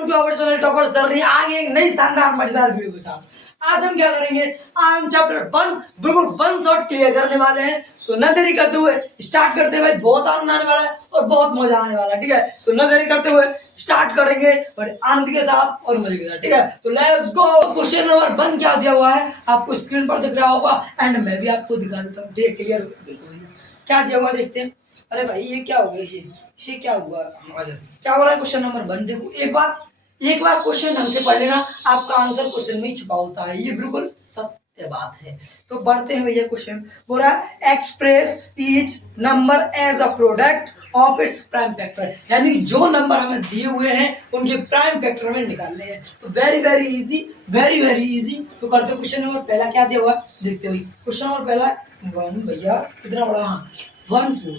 Welcome to our channel topper journey. आगे एक नई शानदार मजेदार वीडियो के साथ आज हम क्या करेंगे, आज हम चैप्टर 1 बिल्कुल 1 शॉट क्लियर करने वाले हैं। तो न देरी करते हुए स्टार्ट करते हैं भाई, बहुत आनंद आने वाला है और बहुत मजा आने वाला है। ठीक है, तो न देरी करते हुए स्टार्ट करेंगे बड़े आनंद के साथ और मजे के साथ। ठीक है, तो लेट्स गो। क्वेश्चन नंबर 1 क्या दिया हुआ है आपको स्क्रीन पर दिख रहा होगा एंड मैं भी आपको दिखा देता हूँ। ठीक है, क्लियर क्या दिया हुआ देखते हैं। अरे भाई ये क्या हो गया, इसे क्या हुआ, क्या हो रहा है। क्वेश्चन नंबर 1 देखो, एक बार क्वेश्चन ढंग से पढ़ लेना, आपका आंसर क्वेश्चन में ही छुपा होता है, ये बिल्कुल सत्य बात है। तो बढ़ते हैं भैया, क्वेश्चन बोल रहा है express each number as a product of its prime factor, यानी जो नंबर हमें दिए हुए हैं उनके प्राइम फैक्टर में निकालने हैं। तो very very easy, very very easy. तो करते क्वेश्चन नंबर पहला क्या दिया हुआ देखते हैं भाई। क्वेश्चन नंबर पहला 1 भैया कितना बड़ा, हाँ 1 4,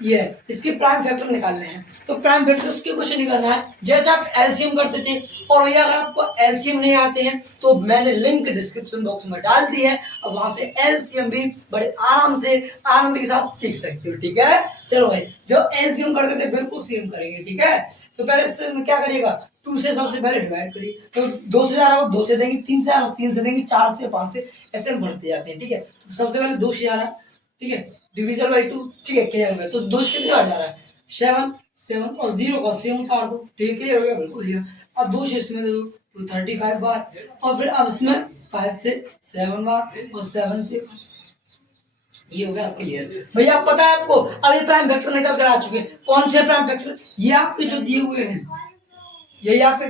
ये इसके प्राइम फैक्टर निकालने हैं। तो प्राइम फैक्टर्स के क्वेश्चन निकालना है जैसे आप एलसीएम करते थे। और भैया अगर आपको एलसीएम नहीं आते हैं तो मैंने लिंक डिस्क्रिप्शन बॉक्स में डाल दी है, और वहां से एलसीएम भी बड़े आराम से आनंद के साथ सीख सकते हो। ठीक है, चलो भाई, जो एलसीएम करते थे बिल्कुल सेम करेंगे। ठीक है, तो पहले इससे क्या करिएगा, 2 से सबसे पहले डिवाइड करिए। तो 2 से जा रहा हो 2 से देंगे, 3 से आ रहा हो 3 से देंगे, 4 से 5 से ऐसे बढ़ते जाते हैं। ठीक है, तो सबसे पहले 2 से जा रहा है, ठीक है, डिविजन बाई 2। ठीक है, क्लियर हो गया। तो 2 से कितने बार जा रहा है 7 7 और 0 का सेम उतार दो। ठीक है, क्लियर हो गया, बिल्कुल क्लियर। अब 2 से इसमें दे दो तो 35 बार, और फिर अब इसमें 5 से 7 बार और 7 से, ये हो गया क्लियर। भैया पता है आपको, अब ये प्राइम वेक्टर निकल कर आ चुके हैं। कौन से प्राइम वेक्टर, ये आपके जो दिए हुए हैं, ये यहाँ पे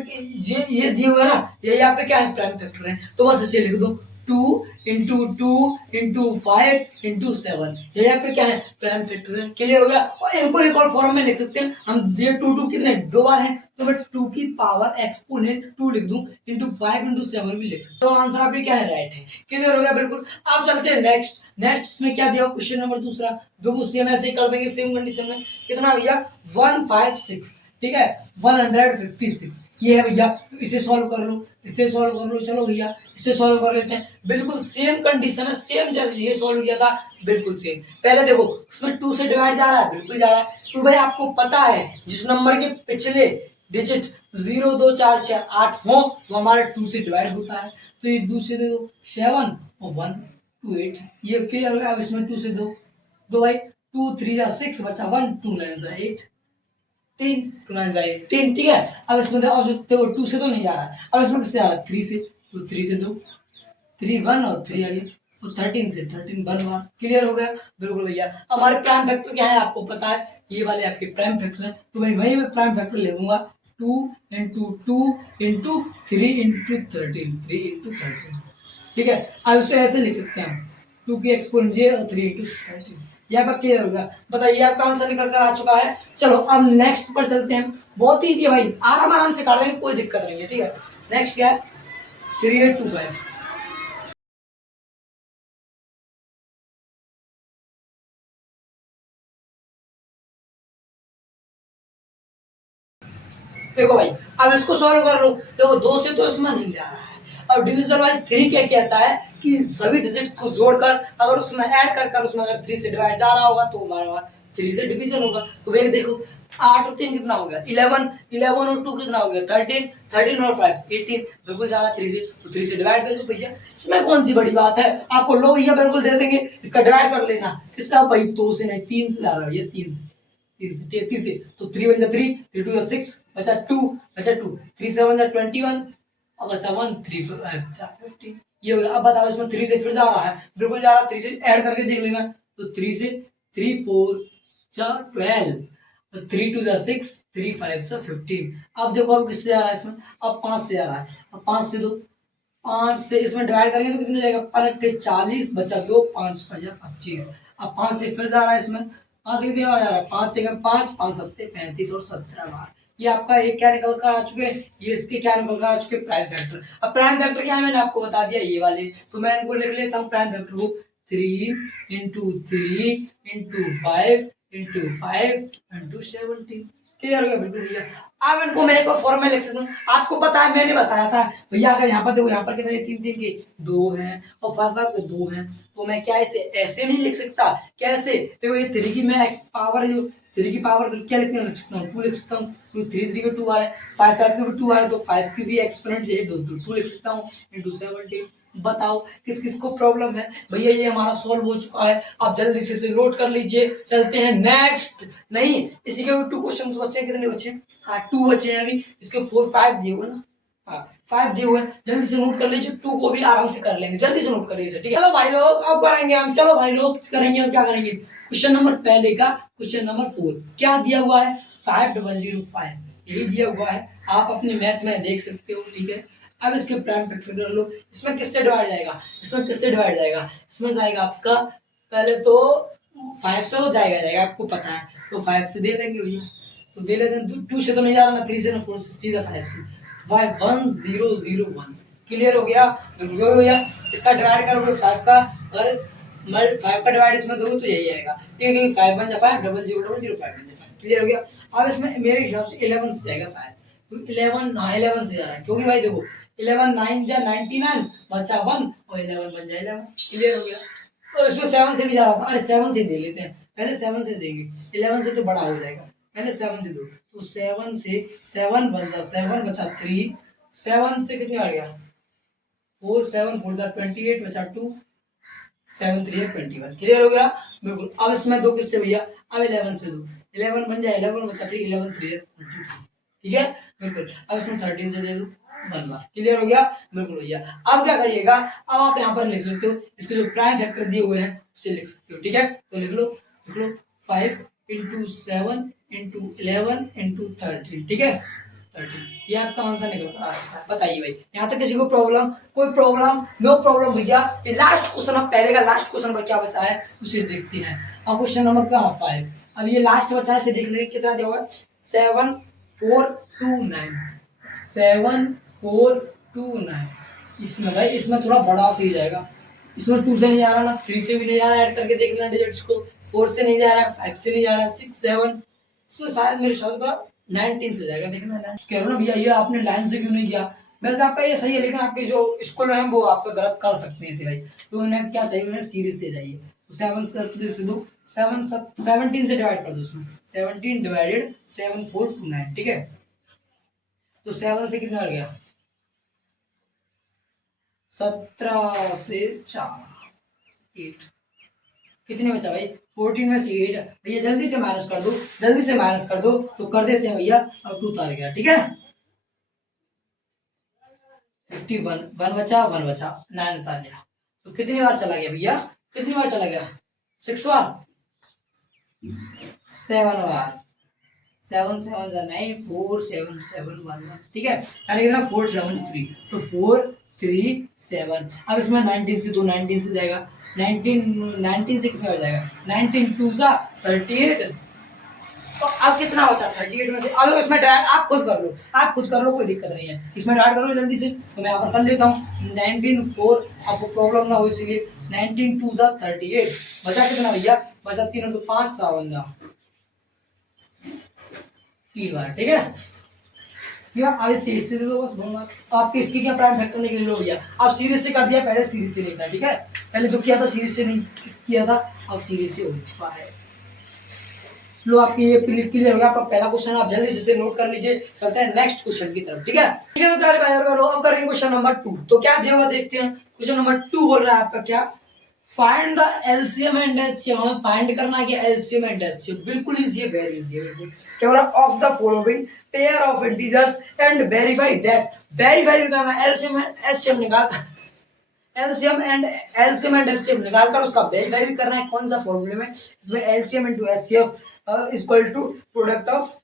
ये दिए हुए है ना, ये यहाँ पे क्या है प्राइम फैक्टर है। तो बस इसे लिख दो 2 इंटू 2 इंटू 5 इंटू 7, ये यहाँ पे क्या है प्राइम फैक्टर है। क्लियर हो गया। और इनको एक और फॉर्म में लिख सकते हैं हम, ये 2 कितने 2 बार है, तो मैं 2 की पावर एक्सपोनेंट 2 लिख दूं इंटू 5 इंटू 7 भी लिख सकते। तो आंसर आपके क्या है, राइट है। क्लियर हो गया, बिल्कुल। अब चलते हैं नेक्स्ट में क्या दिया क्वेश्चन नंबर दूसरा, बिल्कुल सेम ऐसे ही कर देंगे, सेम कंडीशन में। कितना भैया 156, ठीक है 156 ये है भैया। तो इसे सॉल्व कर लो, इसे सॉल्व कर लो। चलो भैया इसे सॉल्व कर लेते हैं, बिल्कुल सेम कंडीशन है, सेम जैसे ये सॉल्व किया था बिल्कुल सेम। पहले देखो उसमें 2 से डिवाइड जा रहा है, बिल्कुल जा रहा है। तो भाई आपको पता है जिस नंबर के पिछले डिजिट 0 2 4 6 8 हो तो हमारा 2 से डिवाइड होता है। तो ये 2 से दे दो 7 और 1 2 8, ये क्लियर हो गया। अब इसमें 2 से दो भाई, 2 3 जा 6 बचा 1 2 9 जा 8 10 2 9 जा 10। ठीक है, अब इसमें अब देखो 2 से तो नहीं जा रहा है, अब इसमें किससे आ रहा है 3 से। तो 3 से दो 3 1 और 3 आ गया, तो 13 से 13 1 बार। क्लियर हो गया, बिल्कुल भैया। हमारे प्राइम फैक्टर क्या है आपको पता है, ये वाले आपके प्राइम फैक्टर है। तो भाई वही मैं प्राइम फैक्टर ले लूंगा 2 इंटू 2 इंटू 3 इंटू 13 3 इंटू 13। ठीक है, अब इसको ऐसे लिख सकते हैं 2 की एक्सपोनेंट जे और 3 इंटू 13। यहाँ पर क्लियर होगा। बताइए आपका आंसर निकल कर आ चुका है। चलो अब नेक्स्ट पर चलते हैं, बहुत ईजी है भाई, आराम आराम से काट देंगे, कोई दिक्कत नहीं है। ठीक है, नेक्स्ट क्या है 3825। देखो भाई अब इसको सॉल्व कर लो। देखो 2 से तो इसमें नहीं जा रहा है, और डिविजन बाई 3 क्या कहता है कि सभी डिजिट्स को जोड़कर अगर उसमें ऐड कर उसमें अगर 3 से डिवाइड जा रहा होगा तो हमारा 3 से डिवीजन होगा। तो भैया देखो 8 और 3 कितना हो गया 11 11 और 2 कितना हो गया 13 13 और 5 18, बिल्कुल जा रहा है 3 से, तो 3 से डिवाइड कर दो भैया। इसमें कौन सी बड़ी बात है, आपको लो भैया बिल्कुल दे देंगे, इसका डिवाइड कर लेना। इसका भाई 2 से नहीं 3 से जा रहा है भैया, 3 से 3 से तो 3 1 जा 3 3 2 जा 6 बचा 2 3 7 जा 21 अब बचा 1 3 बचा 15। ये हो गया। अब बताओ इसमें 3 से फिर जा रहा है, बिल्कुल जा रहा है, 3 से ऐड करके देख लेना। तो 3 से 3 4 जा 12, 3 2 जा 6 3 5 जा 15। अब देखो अब किससे जा रहा है इसमें, अब 5 से जा रहा है। अब 5 से दो 5 से इसमें डिवाइड करेंगे तो कितने जाएगा 40 बचा 2 5 5 25। अब 5 से फिर जा रहा है इसमें, 5 से कितनी बार जा रहा है 5 से 5 5 7 35 और 17 बार। ये आपका एक क्या निकल कर आ चुके हैं, ये इसके क्या निकल कर आ चुके प्राइम फैक्टर। अब प्राइम फैक्टर क्या है मैंने आपको बता दिया ये वाले, तो मैं इनको लिख लेता हूँ प्राइम फैक्टर को 3 into 3 into 5 into 5 into 17। Clear हो गया बिल्कुल भैया। अब इनको मैं एक और फॉर्मूला लिख सकता हूँ, आपको पता है मैंने बताया था भैया, अगर यहाँ पर देखो यहाँ पर कितने 3 3 के 2 हैं और 5 5 के 2 हैं, तो मैं क्या इसे ऐसे नहीं लिख सकता, कैसे देखो ये 3 की मैं पावर जो 3 की पावर क्या लिख सकता हूँ 2 लिख सकता हूँ, तो 3 3 का 2 आ रहा है, 5 5 का 2 आ रहा है, तो 5 की भी एक्सपोनेंट है तो 2 लिख सकता हूँ इंटू 17। बताओ किस किस को प्रॉब्लम है भैया, ये हमारा सॉल्व हो चुका है, आप जल्दी से इसे नोट कर लीजिए, चलते हैं नेक्स्ट। नहीं इसी के 2 क्वेश्चन बचे हैं, कितने बचे हैं, हाँ 2 बचे हैं अभी, इसके 4 5 दिए हुए ना, हाँ 5 दिए हुए हैं, जल्दी से नोट कर लीजिए, 2 को भी आराम से कर लेंगे, जल्दी से नोट कर लीजिए, ठीक है। चलो भाई लोग अब करेंगे हम, चलो भाई लोग करेंगे, हम क्या करेंगे, क्वेश्चन नंबर पहले का क्वेश्चन नंबर 4 क्या दिया हुआ है 5005, यही दिया हुआ है, आप अपने मैथ में देख सकते हो, ठीक है। अब इसके प्राइम फैक्टर कर लो, इसमें किससे डिवाइड जाएगा, इसमें किससे डिवाइड जाएगा, इसमें जाएगा आपका पहले तो 5 से तो जाएगा आपको पता है, तो 5 से दे देंगे भैया, तो दे लेते हैं, 2 से तो नहीं जा रहा ना, 3 से ना 4 से, सीधा 5 से, 1001 क्लियर हो गया भैया। इसका डिवाइड करोगे 5 का और 5 का डिवाइड इसमें दोगे तो यही आएगा, ठीक है, 5 बन जा 5 डबल 0 0 5 बन जा 5, क्लियर हो गया। अब इसमें मेरे हिसाब से 11 से जाएगा शायद, तो 11 हाँ 11 से जा रहा है, क्योंकि भाई देखो 11 9 जा 99 बचा 1 और 11 बन जाए 11, क्लियर हो गया। तो इसमें 7 से भी जा रहा था, अरे 7 से दे लेते हैं, पहले 7 से देंगे, 11 से तो बड़ा हो जाएगा, पहले 7 से दो, तो 7 से 7 बन जा 7 बचा 3, 7 से कितने आ गया 4 7 4 जा 28 बचा 2, 7 3 21, क्लियर हो गया बिल्कुल। अब इसमें दो किससे भैया, अब 11 से दो, 11 बन जाए 11 बचा 3, 11 3 23, ठीक है बिल्कुल। अब इसमें 13 से दे दो 1 बार, क्लियर हो गया बिल्कुल भैया। अब क्या करिएगा, अब आप यहाँ पर लिख सकते हो, इसके जो प्राइम फैक्टर दिए हुए हैं उसे लिख सकते हो, ठीक है, तो लिख लो 5 इंटू 7 इंटू 11 इंटू 13, ठीक है 13, ये आपका आंसर निकल कर आ रहा है। बताइए भाई यहाँ तक किसी को प्रॉब्लम, कोई प्रॉब्लम, नो प्रॉब्लम भैया। ये लास्ट क्वेश्चन, अब पहले का लास्ट क्वेश्चन क्या बचा है उसे देखते हैं। अब क्वेश्चन नंबर क्या 5, अब ये लास्ट बचा है, इसे देख लेंगे कितना दिया हुआ है 7429, 7429, इसमें भाई इसमें थोड़ा बड़ा से ही जाएगा, इसमें 2 से नहीं जा रहा ना, 3 से भी नहीं जा रहा, ऐड करके देख लेना डिजिट्स को, 4 से नहीं जा रहा, 5 से नहीं जा रहा, 6 7, इसमें शायद मेरे साथ का 19 से जाएगा, देखना कह रहा हूँ ना भैया, ये आपने लाइन से क्यों नहीं किया, वैसे आपका ये सही है, लेकिन आपके जो स्कूल में है वो आपका गलत कर सकते हैं इसे भाई, तो उन्हें क्या चाहिए, उन्हें सीरीज से चाहिए, तो 7 से दो 17 से डिवाइड कर दो, उसमें 17 डिवाइडेड 7429, ठीक है, तो 7 से कितना आ गया 17 से 4 8, कितने बचा भाई 14 में से 8, भैया जल्दी से माइनस कर दो, जल्दी से माइनस कर दो, तो कर देते हैं भैया, अब 2 उतार गया, ठीक है 51 1 बचा 9 उतार गया, तो कितनी बार चला गया भैया, कितनी बार चला गया 6 बार 7 बार, 7 7 9 4 7 7 1 1, ठीक है, यानी कितना 4 7 3, तो 4 3 7, अब इसमें 19 से 2 19 से जाएगा, 19 से कितना हो जाएगा 19 2 जा 38, तो अब कितना बचा 38 में से, अब इसमें डायरेक्ट आप खुद कर लो, आप खुद कर लो, कोई दिक्कत नहीं है, इसमें डायरेक्ट करो जल्दी से, तो मैं यहाँ पर कर लेता हूँ 19 4, आपको प्रॉब्लम ना हो इसीलिए 19 2 जा 38, बचा कितना भैया, बचा 3 तो 5 7 जा 3 बार, ठीक है क्या आगे 23 दे दो बस बोलना, आपके इसकी क्या प्राइम फैक्टर निकल लो भैया, आप सीरीज से कर दिया, पहले सीरीज से लेता है, ठीक है, पहले जो किया था सीरीज से नहीं किया था, अब सीरीज से हो चुका है। लो आपकी ये क्लियर हो गया, आपका पहला क्वेश्चन, आप जल्दी से नोट कर लीजिए, चलते हैं नेक्स्ट क्वेश्चन की तरफ, ठीक है ठीक है, तो प्यारे भाई और बहनों अब करेंगे क्वेश्चन नंबर 2, तो क्या दिया हुआ देखते हैं, क्वेश्चन नंबर 2 बोल रहा है आपका क्या, find the LCM and HCM, हमें फाइंड करना है कि एलसीएम एंड एचसीएम, बिल्कुल इजी है, वेरी इजी है बिल्कुल, क्या बोला of the following pair of integers and verify that, verify करना एलसीएम एंड एचसीएम निकाल, एलसीएम एंड एचसीएम निकालकर उसका वेरीफाई भी करना है, कौन सा फॉर्मूले में, इसमें LCM into HCF equal to product of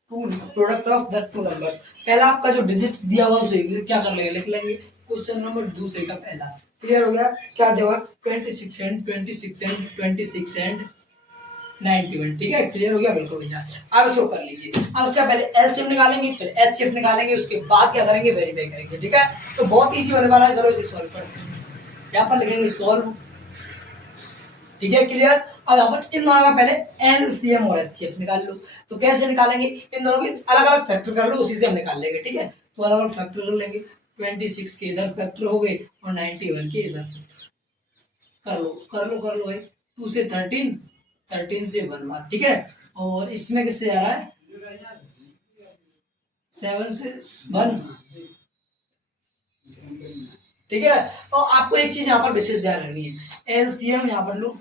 the two numbers, पहला आपका जो डिजिट दिया हुआ उसे क्या कर लेंगे, लिख लेंगे, क्वेश्चन नंबर दूसरे का पहला, क्लियर हो गया, क्या दिया हुआ 26 एंड 91, ठीक है क्लियर हो गया बिल्कुल भैया। अब इसको कर लीजिए, अब इससे पहले एलसीएम निकालेंगे, फिर एचसीएफ निकालेंगे, उसके बाद क्या करेंगे, वेरीफाई करेंगे, ठीक है, तो बहुत इजी होने वाला है, चलो इसे सॉल्व करते हैं, यहाँ पर लिखेंगे सॉल्व, ठीक है क्लियर, अब यहाँ पर इन दोनों का पहले एलसीएम और एचसीएफ निकाल लो। तो कैसे निकालेंगे, इन दोनों के अलग अलग फैक्टर कर लो, उसी से हम निकाल लेंगे। ठीक है, तो अलग अलग फैक्टर कर लेंगे। 26 के इधर फैक्टर हो गए और 91 के इधर कर लो भाई। 2 से 13, 13 से 1 बार। ठीक है, और इसमें किससे आ रहा है, 7 से 1। ठीक है, और आपको एक चीज यहाँ पर विशेष ध्यान रखनी है, एलसीएम यहाँ पर लो,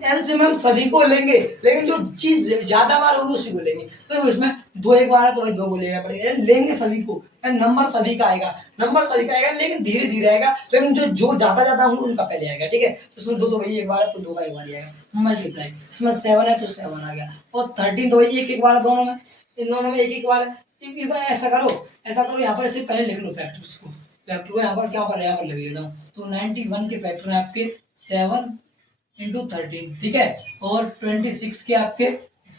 एलसीएम हम सभी को लेंगे, लेकिन जो चीज ज्यादा बार होगी उसी को लेंगे। तो इसमें 2 एक बार है तो भाई 2 को लेना पड़ेगा, लेंगे सभी को, नंबर सभी का आएगा, नंबर सभी का आएगा, लेकिन धीरे धीरे आएगा, लेकिन जो जो ज्यादा होंगे उनका पहले आएगा। ठीक है, तो इसमें 2 तो भाई एक बार है तो 2 का एक बार आएगा, मल्टीप्लाई। इसमें 7 है तो 7 आ गया, और 13 तो भाई एक एक बार है दोनों में, इन दोनों में एक एक बार है। एक बार ऐसा करो यहाँ पर, इसे पहले लिख लो फैक्टर्स को, फैक्टर को यहाँ पर क्या पर यहाँ पर लिख लेता हूँ। तो 91 के फैक्टर है आपके 7 इंटू 13। ठीक है, और 26 के आपके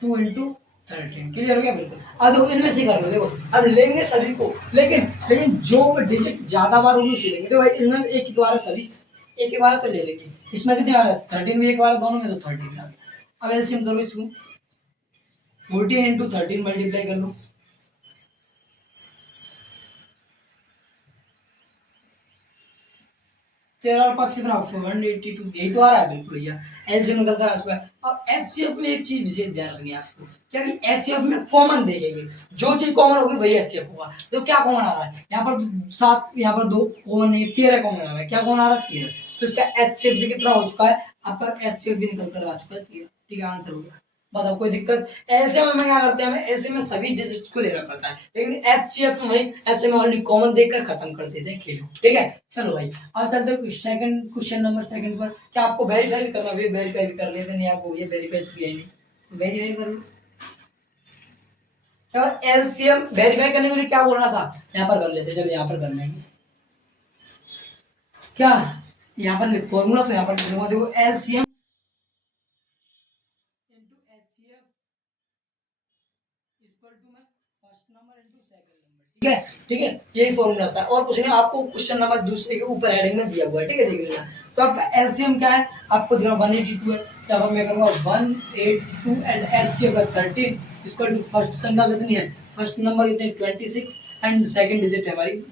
2 इंटू 13। क्लियर हो गया बिल्कुल। अब देखो इनमें से कर लो, देखो अब लेंगे सभी को, लेकिन जो डिजिट ज्यादा बार होगी उसी लेंगे। देखो भाई इसमें एक एक बार है, सभी एक एक बार तो ले लेंगे। इसमें कितनी बार है, 13 भी एक बार है, दोनों में तो 13 आ गया। अब एलसीएम करो इसको, 14 इंटू 13 मल्टीप्लाई कर लो, 13 और 5 कितना, 182। यही तो आ रहा है बिल्कुल भैया, एलसीएम निकल कर आ चुका है। अब एचसीएफ में एक चीज विशेष ध्यान रखनी है आपको, क्या कि एचसीएफ में कॉमन देखेंगे, जो चीज कॉमन होगी वही एचसीएफ होगा। तो क्या कॉमन आ रहा है, यहाँ पर 7, यहाँ पर 2 कॉमन नहीं, 13 कॉमन आ रहा है। क्या कॉमन आ रहा है, 13। तो इसका एचसीएफ भी कितना हो चुका है, आपका एचसीएफ भी निकल कर आ चुका है 13। ठीक है, आंसर हो गया। बताओ कोई दिक्कत। एलसीएम में क्या करते हैं, हमें एलसीएम में सभी डिजिट्स को लेना पड़ता है, लेकिन एचसीएफ में ऐसे में ओनली कॉमन देखकर खत्म कर देते हैं खेल। ठीक है, चलो भाई अब चलते हैं सेकंड क्वेश्चन नंबर सेकंड पर। क्या आपको वेरीफाई भी करना है, वेरीफाई भी कर लेते नहीं, आपको ये वेरीफाई किया ही नहीं तो वेरीफाई कर लो। और एलसीएम वेरीफाई करने के लिए क्या बोल रहा था, यहाँ पर कर लेते, जब यहाँ पर कर लेंगे क्या, यहाँ पर फॉर्मूला तो यहाँ पर लिखूंगा, देखो एलसीएम ठीक है। ठीक है, यही फॉर्मूला था और कुछ नहीं, आपको क्वेश्चन नंबर दूसरे के ऊपर हेडिंग में दिया हुआ है। ठीक है, देख लेना। तो आपका एलसीएम क्या है, आपको दिया 182 है, तब मैं करूंगा 182 एंड एलसीएम का 13 इसको, फर्स्ट संख्या कितनी है, फर्स्ट नंबर कितनी 26 एंड सेकंड डिजिट है हमारी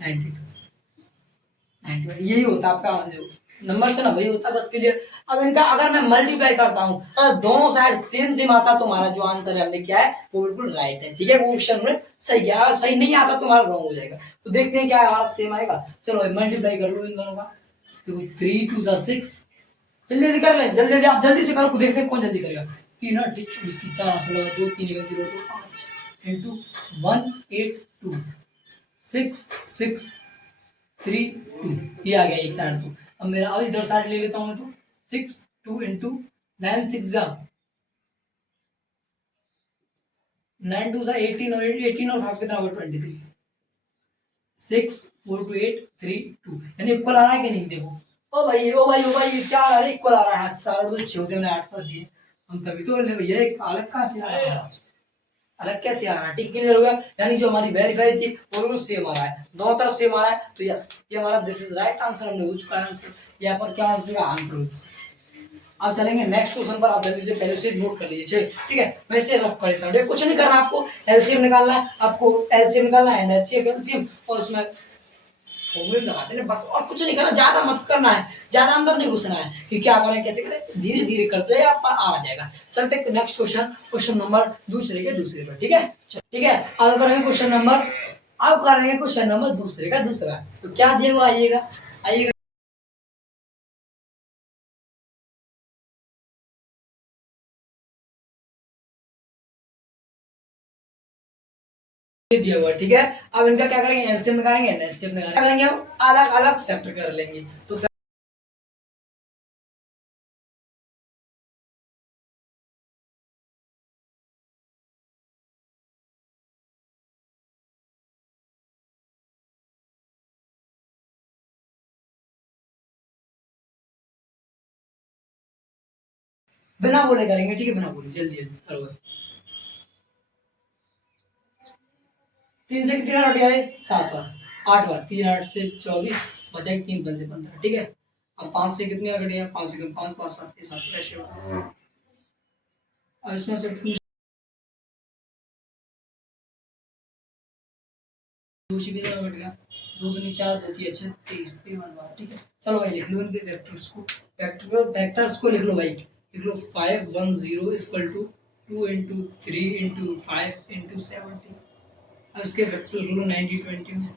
92। यही होता है आपका जो नंबर से ना वही होता है, बस क्लियर। अब इनका अगर मैं मल्टीप्लाई करता हूँ तो दोनों साइड सेम सेम आता तो हमारा जो आंसर है हमने क्या है वो बिल्कुल राइट है। ठीक है, वो क्वेश्चन में सही गया, सही नहीं आता तो हमारा रॉन्ग हो जाएगा। तो देखते हैं क्या हमारा सेम आएगा। चलो मल्टीप्लाई कर लो इन दोनों का, तो 3 2 6, जल्दी जल्दी कर ले, जल्दी जल्दी आप जल्दी से करो, देखते हैं कौन जल्दी करेगा। 3 8 24 की 4 16 2 3 1 0 2 5 इंटू 182 6 6 3 2, ये आ गया एक साइड। तो अब मेरा अब इधर साइड ले लेता हूं मैं, तो 6 2 इंटू 9 6 जा 9 2 18 और 18 और 5 कितना होगा 23। 6 4 2 8 3 2, यानी इक्वल आ रहा है कि नहीं, देखो। ओ भाई ओ भाई ओ भाई क्या आ रहा है, इक्वल आ रहा है। सारा तो 6 होते हैं 8 कर दिए हम, तभी तो ले भैया एक अलग कहां से आ रहा है, अलग कैसे आ रहा है। ठीक क्लियर हो गया, यानी जो हमारी वेरीफाई थी वो बिल्कुल सेम आ रहा है, दोनों तरफ सेम आ रहा है। तो यस, ये हमारा दिस इज राइट आंसर, हमने हो चुका है आंसर। यहाँ पर क्या हो चुका आंसर हो चुका। अब चलेंगे नेक्स्ट क्वेश्चन पर, आप जल्दी से पहले से नोट कर लीजिए। ठीक है, मैं इसे रफ कर लेता हूँ। कुछ नहीं करना आपको, एलसीएम निकालना है, आपको एलसीएम निकालना है, एचसीएफ एलसीएम, और उसमें फॉर्मूले लगाते हैं बस, और कुछ नहीं करना, ज्यादा मत करना है, ज्यादा अंदर नहीं घुसना है कि क्या करें कैसे करें, धीरे धीरे करते हैं आपका आ जाएगा। चलते नेक्स्ट क्वेश्चन, क्वेश्चन नंबर दूसरे पर। ठीक है, ठीक है, अब करेंगे क्वेश्चन नंबर, अब करेंगे क्वेश्चन नंबर दूसरे का दूसरा। तो क्या दिया हुआ आइएगा, आइएगा दिया हुआ। ठीक है, अब इनका क्या करेंगे, एलसीएम निकालेंगे, एलसीएम निकालेंगे, हम अलग अलग फैक्टर कर लेंगे। तो बिना बोले करेंगे। ठीक है, बिना बोले, जल्दी जल्दी करो। 3 से कितनी बार हट गया है, 7 बार, 8 बार, 3 8 से 24 बचा 3 5 से 15। ठीक है, अब 5 से कितनी बार कट गया, 5 से 5 5 7 7 3 और इसमें से 2 से कितना बट गया, 2 दूनी 4, 2 3 अच्छे 23, 3 बार। ठीक है, चलो भाई लिख लो इनके वेक्टर्स को, वेक्टर्स को लिख लो भाई, लिख लो 5 1 0 equal to 2 into 3 into 5 into 70। अब इसके वेक्टर लिख लो 90 20 में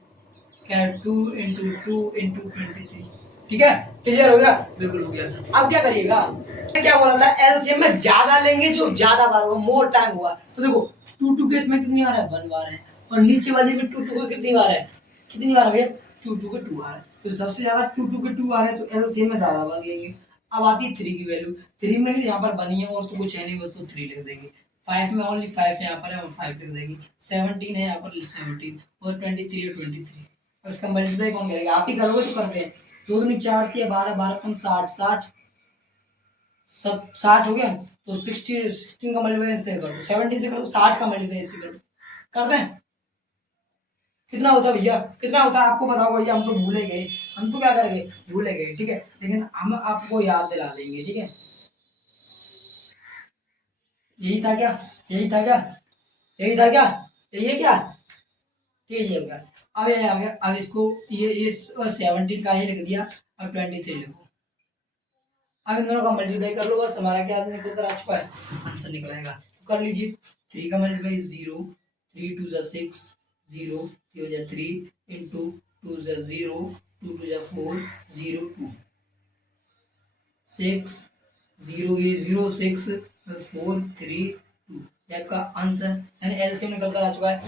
क्या है, 2 इंटू 2 इंटू 23। ठीक है, क्लियर हो गया, बिल्कुल हो गया। अब क्या करिएगा, क्या बोला था, एलसीएम में ज्यादा लेंगे जो ज्यादा बार होगा, मोर टाइम हुआ। तो देखो 2 2 के इसमें कितनी बार है, 1 बार है, और नीचे वाली में 2 2 का कितनी बार है, कितनी बार है भैया, 2 2 के 2 बार है। तो सबसे ज्यादा 2 2 के 2 बार है, तो एलसीएम में ज्यादा बार लेंगे। अब आती है 3 की वैल्यू, 3 में यहाँ पर बनी है और तो कुछ है नहीं, बस तो 3 लिख देंगे। 5 में ओनली 5 यहाँ पर है और 5 लिख देंगे। 17 है यहाँ पर 17 और 23 और 23। अब इसका मल्टीप्लाई कौन करेगा, आप ही करोगे तो करते हैं। 2 दूनी 4 थी, 12 12 5 60 60 सब 60 हो गया। तो 16 का मल्टीप्लाई इससे कर दो, 17 से कर दो, 60 का मल्टीप्लाई इससे कर दो, कर दें। कितना होता है भैया, कितना होता है आपको बताओ भैया, हम तो भूले गए, हम तो क्या करेंगे, भूले गए। ठीक है, लेकिन हम आपको याद दिला देंगे। ठीक है, यही था क्या, यही था क्या, यही था क्या, यही है क्या, ठीक है, ये हो गया। अब ये आ गया, अब इसको ये 17 का ही लिख दिया, अब 23 लिखो। अब इन दोनों का मल्टीप्लाई कर लो, बस हमारा क्या निकल कर आ चुका है, आंसर निकल आएगा। तो कर लीजिए, 3 का मल्टीप्लाई 0, 3 2 6 0, 3 3 इंटू 2 0, 2 2 4 0 2 6 0, ये 0 6 4 3 2, आपका आंसर यानी एलसीएम निकल कर आ चुका है।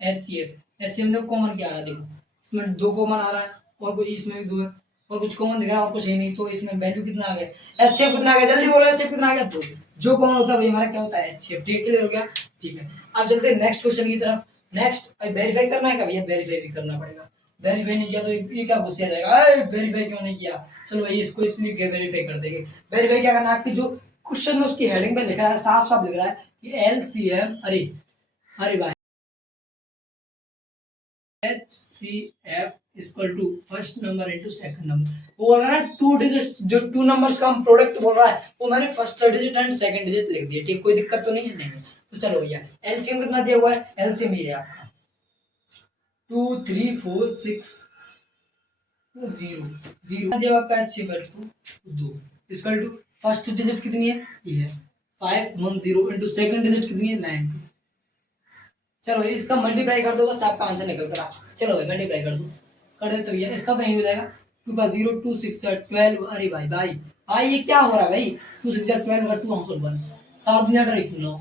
एचसीएफ देखो कॉमन क्या आ रहा है, देखो इसमें 2 कॉमन आ रहा है और कोई इसमें भी 2 है और कुछ कॉमन दिख रहा है और कुछ है नहीं, तो इसमें वैल्यू कितना आ गया, एचसीएफ कितना आ गया, जल्दी बोलो, एचसीएफ कितना आ गया, 2। जो कॉमन होता है भाई हमारा क्या होता है, एचसीएफ। ठीक, क्लियर हो गया। ठीक है, अब चलते हैं नेक्स्ट क्वेश्चन की तरफ। नेक्स्ट वेरीफाई करना है, भैया वेरीफाई भी करना पड़ेगा। वेरीफाई नहीं किया तो ये क्या गुस्से आ जाएगा, वेरीफाई क्यों नहीं किया। चलो भाई इसको इसलिए वेरीफाई कर देंगे। वेरीफाई क्या करना है, आपकी जो क्वेश्चन में उसकी हेडिंग में लिखा है, साफ साफ लिख रहा है कि एलसीएम, अरे अरे भाई, HCF equal to first number into second number. वो बोल रहा है ना 2 डिजिट, जो 2 नंबर्स का हम प्रोडक्ट बोल रहा है, वो मैंने first digit and second digit लिख दिया। ठीक, कोई दिक्कत तो नहीं है, नहीं। तो चलो भैया एलसीएम कितना दिया हुआ है, एलसीएम ये है आपका 2 3 4 6 0 0 दिया हुआ, HCF 2 equal to first digit कितनी है, ये है 510 इनटू सेकंड डिजिट कितनी है, 9। चलो इसका मल्टीप्लाई कर दो, बस आपका आंसर निकल कर आ चुका। चलो भाई मल्टीप्लाई कर दो, कर दे तो भैया इसका तो यही हो जाएगा, 2 का 0 2 6 12। अरे भाई भाई भाई ये क्या हो रहा है भाई, 2 6 12 का 2 आंसर 1, 7 9 9,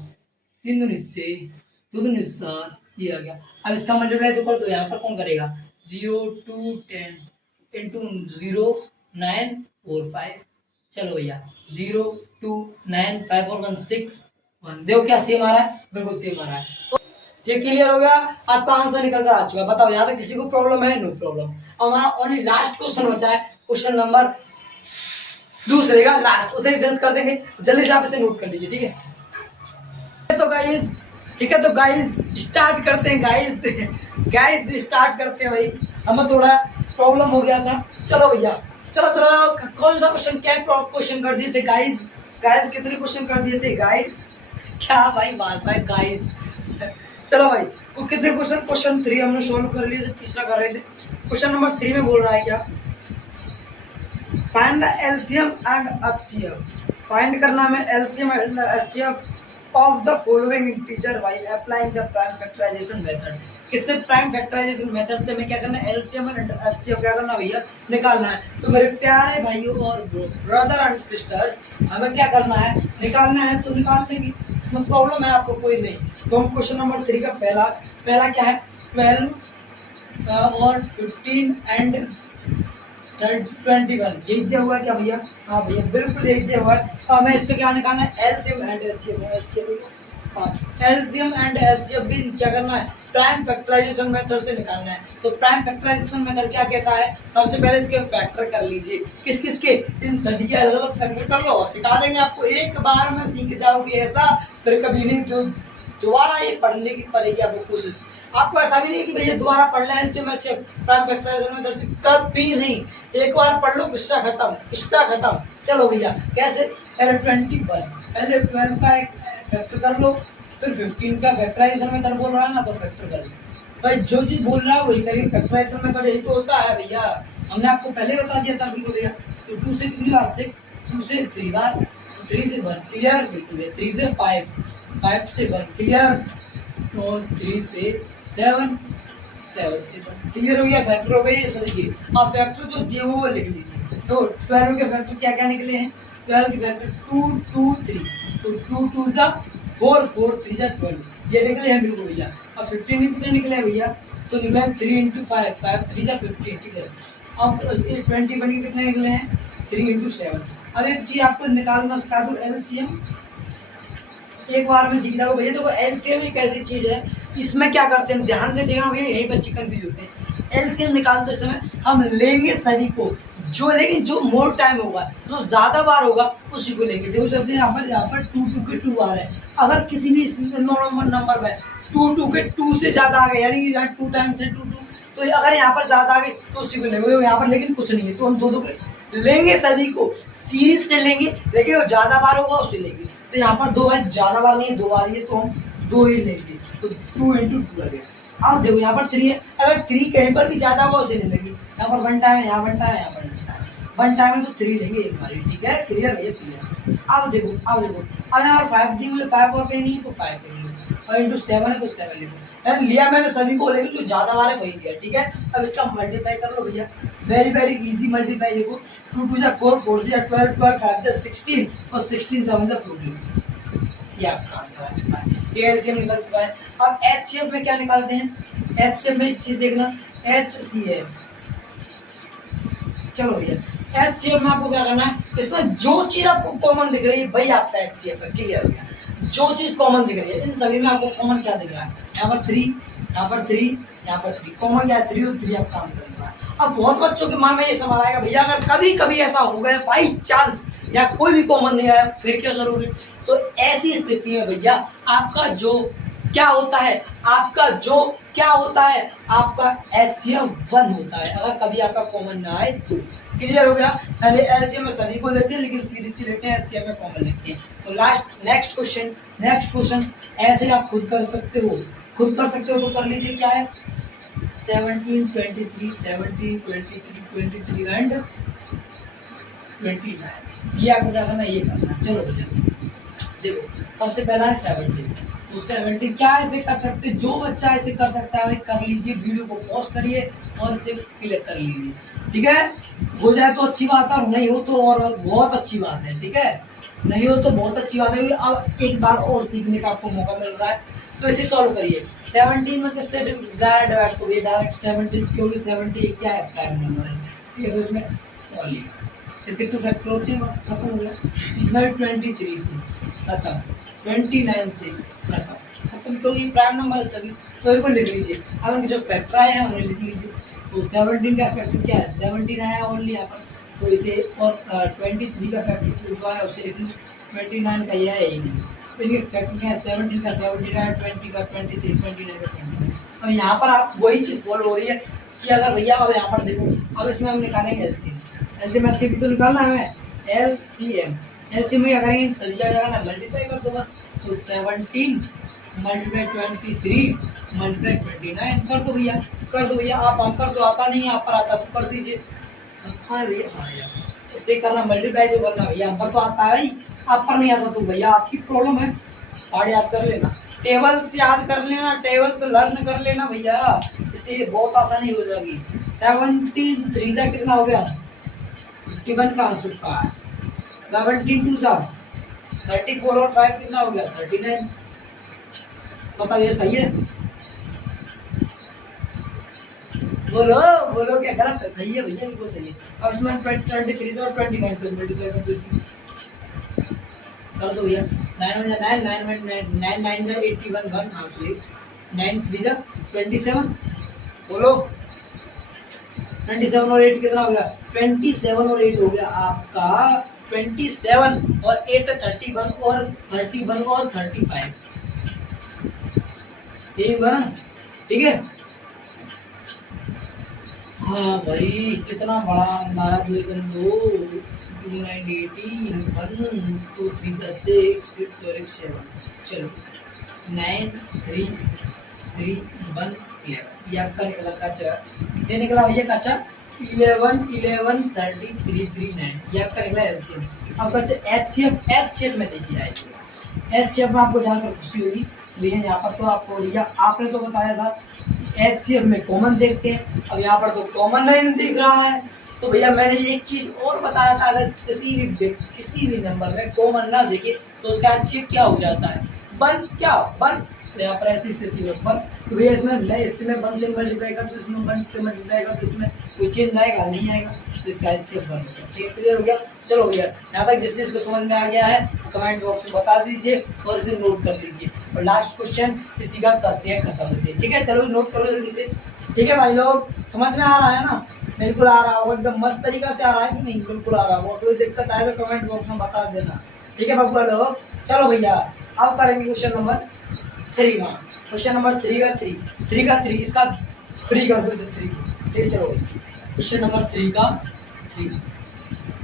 3 दूनी 6 2 दूनी 7, ये आ गया। अब इसका मल्टीप्लाई तो कर दो, यहाँ पर कौन करेगा, 0 2 10 इंटू 0 9 4 5। चलो भैया 0 2 9 5 और 1 6 1, देखो क्या सेम आ रहा है, बिल्कुल सेम आ रहा है। ये क्लियर हो गया, आपका आंसर निकल कर आ चुका है। बताओ यहाँ तक किसी को प्रॉब्लम है, नो प्रॉब्लम। अब हमारा ओनली लास्ट क्वेश्चन बचा है, क्वेश्चन नंबर दूसरे का लास्ट, उसे फिनिश कर देंगे। जल्दी से आप इसे नोट कर लीजिए। ठीक है, तो गाइस, ठीक है, तो गाइस स्टार्ट करते हैं, गाइस स्टार्ट करते हैं भाई, हमें थोड़ा प्रॉब्लम हो गया था। चलो भैया, चलो चलो, कौन सा क्वेश्चन, क्या क्वेश्चन कर दिए थे गाइस, कितने क्वेश्चन कर दिए थे गाइस, क्या भाई भाषा है गाइस। चलो भाई, तो कितने क्वेश्चन, क्वेश्चन 3 हमने सॉल्व कर लिए थे, तीसरा कर रहे थे। क्वेश्चन नंबर 3 में बोल रहा है क्या, find the LCM and HCF. Find करना है LCM and HCF of the following integer by applying the prime factorization method. किससे, प्राइम फैक्टराइजेशन मेथड से हमें क्या करना है, एलसीएम एंड एचसीएफ क्या करना भैया, निकालना है। तो मेरे प्यारे भाइयों और ब्रदर एंड सिस्टर्स, हमें क्या करना है, निकालना है, तो निकाल लेंगे, इसमें प्रॉब्लम है आपको कोई नहीं। तो हम क्वेश्चन नंबर 3 का पहला क्या है, 12 और 15 एंड 21, यही दिया हुआ है क्या भैया, हाँ भैया बिल्कुल यही दिया हुआ है। तो हमें इसका क्या निकालना है, LCM and HCF, LCM and HCF भी क्या करना है, प्राइम फैक्टराइजेशन मेथड से निकालना है। तो प्राइम फैक्टराइजेशन मेथड क्या कहता है, सबसे पहले इसके फैक्टर कर लीजिए, किस किस के, इन सभी के अलग अलग फैक्टर कर लो, सिखा देंगे आपको, एक बार में सीख जाओगे ऐसा, फिर कभी नहीं, जो दोबारा ये पढ़ने की पड़ेगी आपको कोशिश। आपको ऐसा भी नहीं कि भैया दोबारा पढ़ लें LCM HCF prime factorization method से, कभी नहीं, एक बार पढ़ लो, किस्सा खत्म, किस्सा खत्म। चलो भैया कैसे, पहले 21, पहले 12 का एक फैक्टर कर लो, फिर 15 का फैक्टराइजेशन मेथड बोल रहा है ना तो फैक्टर कर लो। भाई जो चीज बोल रहा है वही करिए, फैक्टराइजेशन मेथड यही तो होता है भैया, हमने आपको पहले बता दिया था बिल्कुल भैया। तो 2 से 3 बार 6, 2 से 3 बार, 3 से 1 क्लियर, बिल्कुल 3 से 5, 5 से 1 क्लियर, और 3 से 7, 7 से 1 क्लियर हो गया, फैक्टर हो गया ये समझिए। अब फैक्टर जो दिए वो लिख लीजिए। तो 12 के फैक्टर क्या क्या निकले हैं, 12 के फैक्टर 2 2 3, तो 2 2 जा 4, 4 3 जा 12, ये निकले हैं बिल्कुल भैया। अब 15 के कितने निकले हैं भैया, तो निकले 3 × 5, 5 3 जा 15, ठीक है। अब 21 के कितने निकले हैं, 3 × 7। अब एक चीज आपको निकालना सिखा दूं, एलसीएम एक बार में सीख जाओ भैया। देखो एलसीएम एक ऐसी चीज है, इसमें क्या करते हैं, ध्यान से देखना भैया, यही बच्चे कंफ्यूज होते हैं। एलसीएम निकालते समय हम लेंगे सभी को, जो लेकिन जो मोर टाइम होगा, जो ज्यादा बार होगा उसी को लेंगे। देखो जैसे यहाँ पर 2 2 के 2 आ रहे हैं, अगर किसी भी नंबर में 2 2 के 2 से ज्यादा आ गए, यानी 2 टाइम्स से 2 2, तो अगर यहाँ पर ज्यादा आ गए तो उसी को लेंगे। यहाँ पर लेकिन कुछ नहीं है, तो हम दो के लेंगे, सभी को सीरीज से लेंगे, लेकिन वो ज्यादा बार होगा उसे लेंगे। तो यहाँ पर 2 भाई ज्यादा बार नहीं है, 2 बार ही है, तो हम 2 ही लेंगे, तो 2 × 2 लगेगा। अब देखो यहाँ पर 3 है, अगर 3 कहीं पर भी ज्यादा होगा उसे ले लेंगे। यहाँ पर 1 टाइम है, यहाँ 1 टाइम है, यहाँ पर 1 टाइम है, तो 3 लेंगे एक बार, ठीक है, क्लियर भैया, क्लियर। अब देखो अब यहाँ 5 दी हुई, 5 और कहीं नहीं तो 5 लेंगे, और इंटू 7 है तो 7 लेंगे। लिया मैंने सभी को, लेकिन जो ज्यादा बार है वही लिया, ठीक है। अब इसका मल्टीप्लाई कर लो भैया, वेरी वेरी इजी मल्टीप्लाई। देखो 2 2 जा 4, 4 जा 12, 12 5 जा 16, और 16 7 जा 14, ये आपका आंसर आ चुका है। ये एलसीएम निकल चुका है। अब एचसीएफ में क्या निकालते हैं, एचसीएफ में एक चीज देखना, एचसीएफ, चलो भैया एचसीएफ में आपको क्या करना है, इसमें जो चीज आपको कॉमन दिख रही है वही आपका एचसीएफ है, क्लियर हो गया। जो चीज कॉमन दिख रही है, इन सभी में आपको कॉमन क्या दिख रहा है, यहाँ पर 3, यहाँ पर 3, यहाँ पर 3, कॉमन क्या है 3, और 3 आपका आंसर दिख रहा है। अब बहुत बच्चों के मन में ये सवाल आएगा, भैया अगर कभी कभी ऐसा हो गया बाई चांस या कोई भी कॉमन नहीं आया फिर क्या करोगे। तो ऐसी स्थिति में भैया आपका जो क्या होता है, आपका जो क्या होता है, आपका एचसीएफ 1 होता है, अगर कभी आपका कॉमन ना आए तो, क्लियर हो गया। यानी एलसीएम में सभी को लेते हैं, लेकिन सीरीज से लेते हैं, एचसीएफ में कॉमन लेते हैं। तो नेक्स्ट क्वेश्चन ऐसे आप खुद कर सकते हो, तो कर लीजिए, क्या है 17 23 17 23 23 एंड 29, ये आपको क्या करना है, ये करना। चलो भैया देखो सबसे पहला है 17, तो 17 क्या ऐसे कर सकते, जो बच्चा ऐसे कर सकता है कर लीजिए, वीडियो को पॉज करिए और इसे क्लिक कर लीजिए, ठीक है। हो जाए तो अच्छी बात है, और नहीं हो तो और बहुत अच्छी बात है, ठीक है, नहीं हो तो बहुत अच्छी बात है। अब एक बार और सीखने का आपको मौका मिल रहा है, तो इसे सॉल्व करिए। 17 में किससे डिवाइड करिए, डायरेक्ट 70, क्योंकि 70 क्या है प्राइम नंबर है, ठीक है, तो इसमें ओनली इसके 2 फैक्टर होते हैं, बस खत्म हो गया। इसमें 23 से खत्म, 29 से खत्म, तो ये प्राइम नंबर है सभी, तो इनको लिख लीजिए। अब इनके जो फैक्टर आए हैं उन्हें लिख लीजिए। तो 17 का फैक्टर क्या है, 17 आया ओनली यहाँ पर, तो इसे, और 23 का फैक्टर जो है उसे लिख लीजिए, 29 का यह है, तो इनके फैक्टर क्या है, 17 का 17 है, 20 का 23, 29 का 29। अब यहाँ पर आप वही चीज़ फॉलो हो रही है कि अगर भैया अब यहाँ पर देखो, अब इसमें हम निकालेंगे एलसीएम तो निकालना है एलसीएम में क्या करेंगे, सभी जगह ना मल्टीप्लाई कर दो बस। तो 17 मल्टीप्लाई 23 मल्टीप्लाई 29 कर दो भैया, आप हम कर दो, आता नहीं आप पर आता तो कर दीजिए। हाँ भैया इससे करना मल्टीप्लाई जो करना भैया, हम पर तो आता है भाई, आप पर नहीं आता तो भैया आपकी प्रॉब्लम है। पार्ट याद कर लेना, टेबल्स याद कर लेना, टेबल्स लर्न कर लेना भैया, इससे बहुत आसानी हो जाएगी। 17 3 जा कितना हो गया, 51 का आंसर का है। 17 2 जा 34 और 5 कितना हो गया, 39। बताओ ये सही है, बोलो क्या गलत है, सही है भैया, बिल्कुल सही है। अब इसमें 23 और 29 से मल्टीप्लाई कर दो, इसी कर दो भैया। 9 1 जा 9 9 9 9 जा 81 1 हाँ सो 9 3 जा 27, बोलो 27 और 8 कितना हो गया, 27 और 8 हो गया आपका 27 और 8 31 और 31 और 35, यही होगा ना, ठीक है। हाँ भाई कितना बड़ा हमारा 2 1 2 2 9 18 1 2 3 6 6 और 7। चलो 9 3 3 1 11 ये आपका निकला कच्चा। ये निकला भैया कच्चा 11 11 30 3 3 9 ये आपका निकला एलसीएम। अब कच्चा एचसीएफ में देखिए आएगा। एचसीएफ में आपको जानकर खुशी होगी भैया यहाँ पर तो आपको भैया आपने तो बताया था एचसीएफ में कॉमन देखते हैं, अब यहाँ पर तो कॉमन नहीं दिख रहा है। तो भैया मैंने एक चीज और बताया था, अगर किसी भी नंबर में कॉमन ना देखे तो उसका एचसीएफ क्या हो जाता है, 1 क्या 1। तो यहाँ पर ऐसी स्थिति में 1, तो भैया इसमें मैं इसमें 1 से मल्टीप्लाई कर तो इसमें 1 से मल्टीप्लाई कर तो इसमें कोई चेंज आएगा नहीं आएगा, तो इसका एचसीएफ 1 होगा। ठीक है, क्लियर हो गया। चलो भैया यहाँ तक जिस चीज को समझ में आ गया है कमेंट बॉक्स में बता दीजिए और इसे नोट कर लीजिए। और लास्ट क्वेश्चन इसी का करते हैं खत्म इसे। ठीक है, चलो नोट करो जल्दी से। ठीक है भाई लोग, समझ में आ रहा है ना? बिल्कुल आ रहा होगा, एकदम मस्त तरीका से आ रहा है कि नहीं? बिल्कुल आ रहा होगा। कोई दिक्कत आए तो कमेंट बॉक्स में बता देना। ठीक है बबुआ लोग, चलो भैया अब करेंगे क्वेश्चन नंबर 3 का। क्वेश्चन नंबर 3 का 3 इसका 3 कर दो इसे 3। ठीक, चलो क्वेश्चन नंबर 3 का 3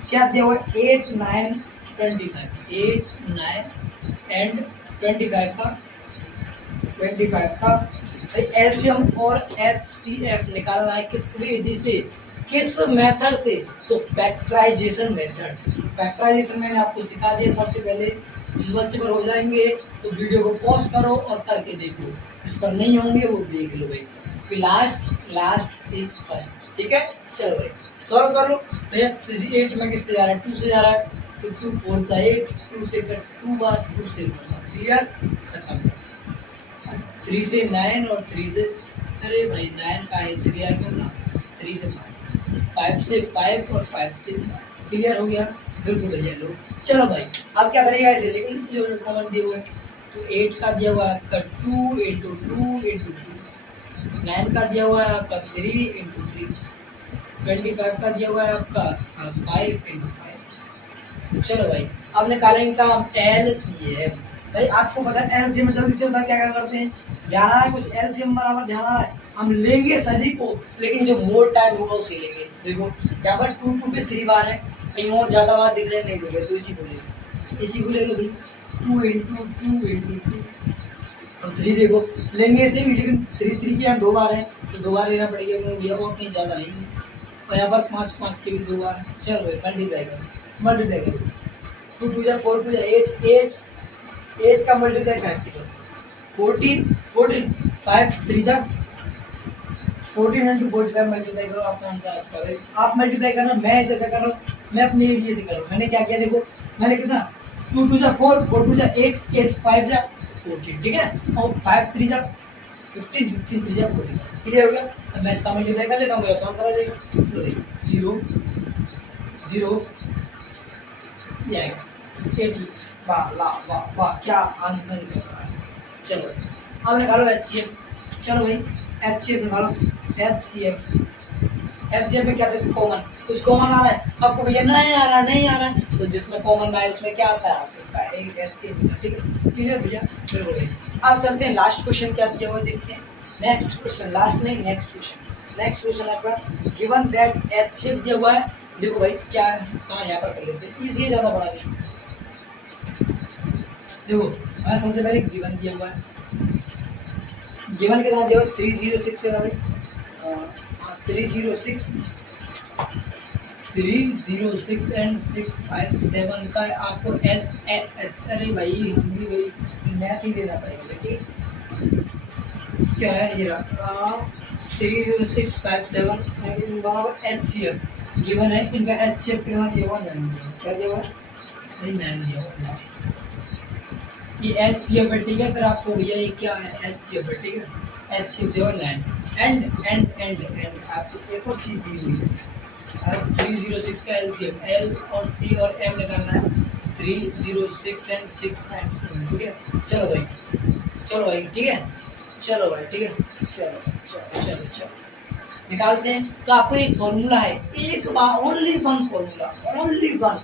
क्या दिया हुआ है? 8 9 25 8 9 एंड 25 का एलसीएम और एचसीएफ निकालना है। किस विधि से, किस मेथड से? तो फैक्टराइजेशन मेथड। फैक्टराइजेशन मैंने आपको सिखा दिया। सबसे पहले जिस बच्चे पर हो जाएंगे तो वीडियो को पॉज करो और करके देखो, जिस पर नहीं होंगे वो देख लो भाई, फिर लास्ट इज फर्स्ट। ठीक है, चलो भाई सॉल्व कर लो भैया। 8 में किससे जा रहा है? 2 से जा रहा है, तो 2 4 से 8, 2 से 2 बार 2 से क्लियर खत्म। 3 से 9 और 3 से, अरे भाई 9 का है 3 आ गया ना, 3 से 5 से 5 और 5 से 5 क्लियर हो गया। बिल्कुल भैया लोग, चलो भाई अब क्या करेगा ऐसे, लेकिन जो कॉमन दिए हुए हैं तो 8 का दिया हुआ है आपका 2 इंटू 2, 9 का दिया हुआ है आपका 3 इंटू 3, 25 का दिया हुआ है आपका 5 इंटू 5। चलो भाई अब निकालेंगे का हम एलसीएम। भाई आपको पता है एलसीएम जल्दी से बता क्या क्या करते हैं, ध्यान आ रहा है कुछ? एलसीएम बराबर ध्यान आ रहा है, हम लेंगे सभी को लेकिन जो मोर टाइम होगा उसे लेंगे। देखो यहाँ पर 2 2 पे 3 बार है, कहीं और ज़्यादा बार दिख रहे नहीं दिख रहे, तो इसी को ले लो, इसी को ले लो भाई। 2 इंटू 2 और 3 देखो लेंगे इसे भी, लेकिन 3 के यहाँ 2 बार है तो 2 बार लेना पड़ेगा क्योंकि ये और कहीं ज़्यादा नहीं है। और यहाँ पर 5 के भी 2 बार है। चलो भाई मल्टीप्लाई करो 2 2 4 2 8 का मल्टीप्लाई 5 से करो 14 5 3 जा 14 इंटू 45 मल्टीप्लाई करो, आपका आंसर आ चुका है। आप मल्टीप्लाई करना, मैं जैसा कर रहा हूँ मैं अपने एरिया से कर रहा हूँ। मैंने क्या किया देखो, मैंने कितना 2 2 जा 4 4 2 जा 8 8 5 जा 14, ठीक है, और 5 3 जा 15 15 3 जा 14 क्लियर हो गया। अब मैं इसका मल्टीप्लाई कर लेता हूँ, मेरा कौन सा आ जाएगा 0 0 ये आएगा 8। वाह वाह वाह क्या आंसर निकल रहा है। चलो अब निकालो एचसीएफ। चलो भाई एचसीएफ निकालो। एचसीएफ में क्या देखो कॉमन, कुछ कॉमन आ रहा है आपको भैया? नहीं आ रहा है, तो जिसमें कॉमन ना है उसमें क्या आता है उसका एक एचसीएफ। ठीक है क्लियर भैया, बिल्कुल भाई। अब चलते हैं लास्ट क्वेश्चन क्या दिया हुआ देखते हैं। नेक्स्ट क्वेश्चन, लास्ट नहीं नेक्स्ट क्वेश्चन आपका गिवन दैट एचसीएफ दिया हुआ है। देखो भाई क्या है, हाँ यहाँ पर कर लेते हैं, इजी है, ज़्यादा बड़ा नहीं। देखो सबसे पहले गिवन दिया हुआ है, गिवन कितना दिया हुआ 306 है भाई, 306 एंड 657 का आपको अरे भाई हम भी भाई मैथ ही देना पड़ेगा। ठीक क्या है ये 30657 एचसीएफ गिवन है, इनका एचसीएफ कितना दिया हुआ है, क्या दिया हुआ है नहीं 9 दिया हुआ ये एचसीएफ है। ठीक है, फिर आपको भैया ये क्या है एचसीएफ है। ठीक है एचसीएफ दिया 9 एंड आपको एक और चीज़ दी हुई है 306 का एलसीएम, एल और सी और एम निकालना है 306 एंड 657। ठीक है चलो भाई ठीक है चलो निकालते हैं। तो आपको एक फॉर्मूला है, एक बार only one formula, only one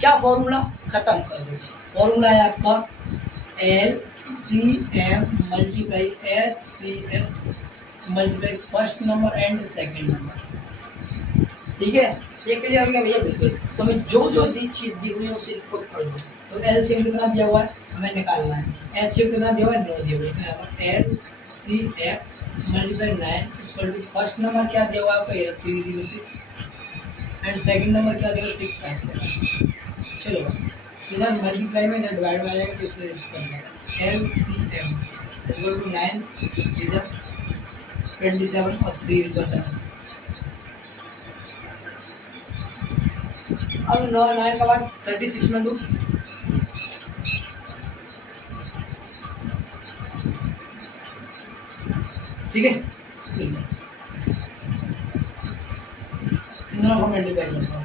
क्या फॉर्मूला खत्म कर दो। फॉर्मूला है आपका L C M multiply H C F multiply first number and second number. ठीक है, ये क्लियर हो गया भैया? बिल्कुल। तो हमें जो जो दी चीज दी हुई है उसे पुट कर दो। तो एलसीएम कितना दिया हुआ है हमें निकालना है। एलसीएम कितना दिया हुआ है? 9 दिया हुआ है। तो LCM multiply 9 equal to first number क्या दिया हुआ है आपका? 306 एंड सेकंड नंबर क्या दिया हुआ? 657। चलो इधर मल्टीप्लाई में इधर डिवाइड में आ जाएगा तो इसमें करना है। एलसीएम इक्वल टू 9 इधर 27 और 3 ऊपर 7। अब 9 का बाद 36 में दो। ठीक है, इन दोनों को मल्टीप्लाई करता हूँ।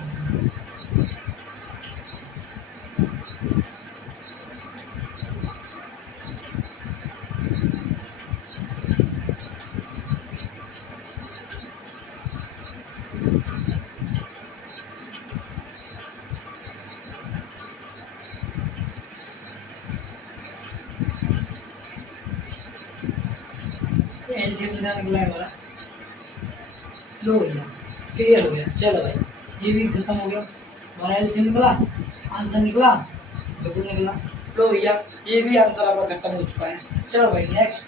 एलसीएम कितना निकला है हमारा? लो भैया क्लियर हो गया। चलो भाई ये भी खत्म हो गया हमारा। एलसीएम निकला, आंसर निकला, बिल्कुल निकला। लो भैया ये भी आंसर आपका खत्म हो चुका है। चलो भाई नेक्स्ट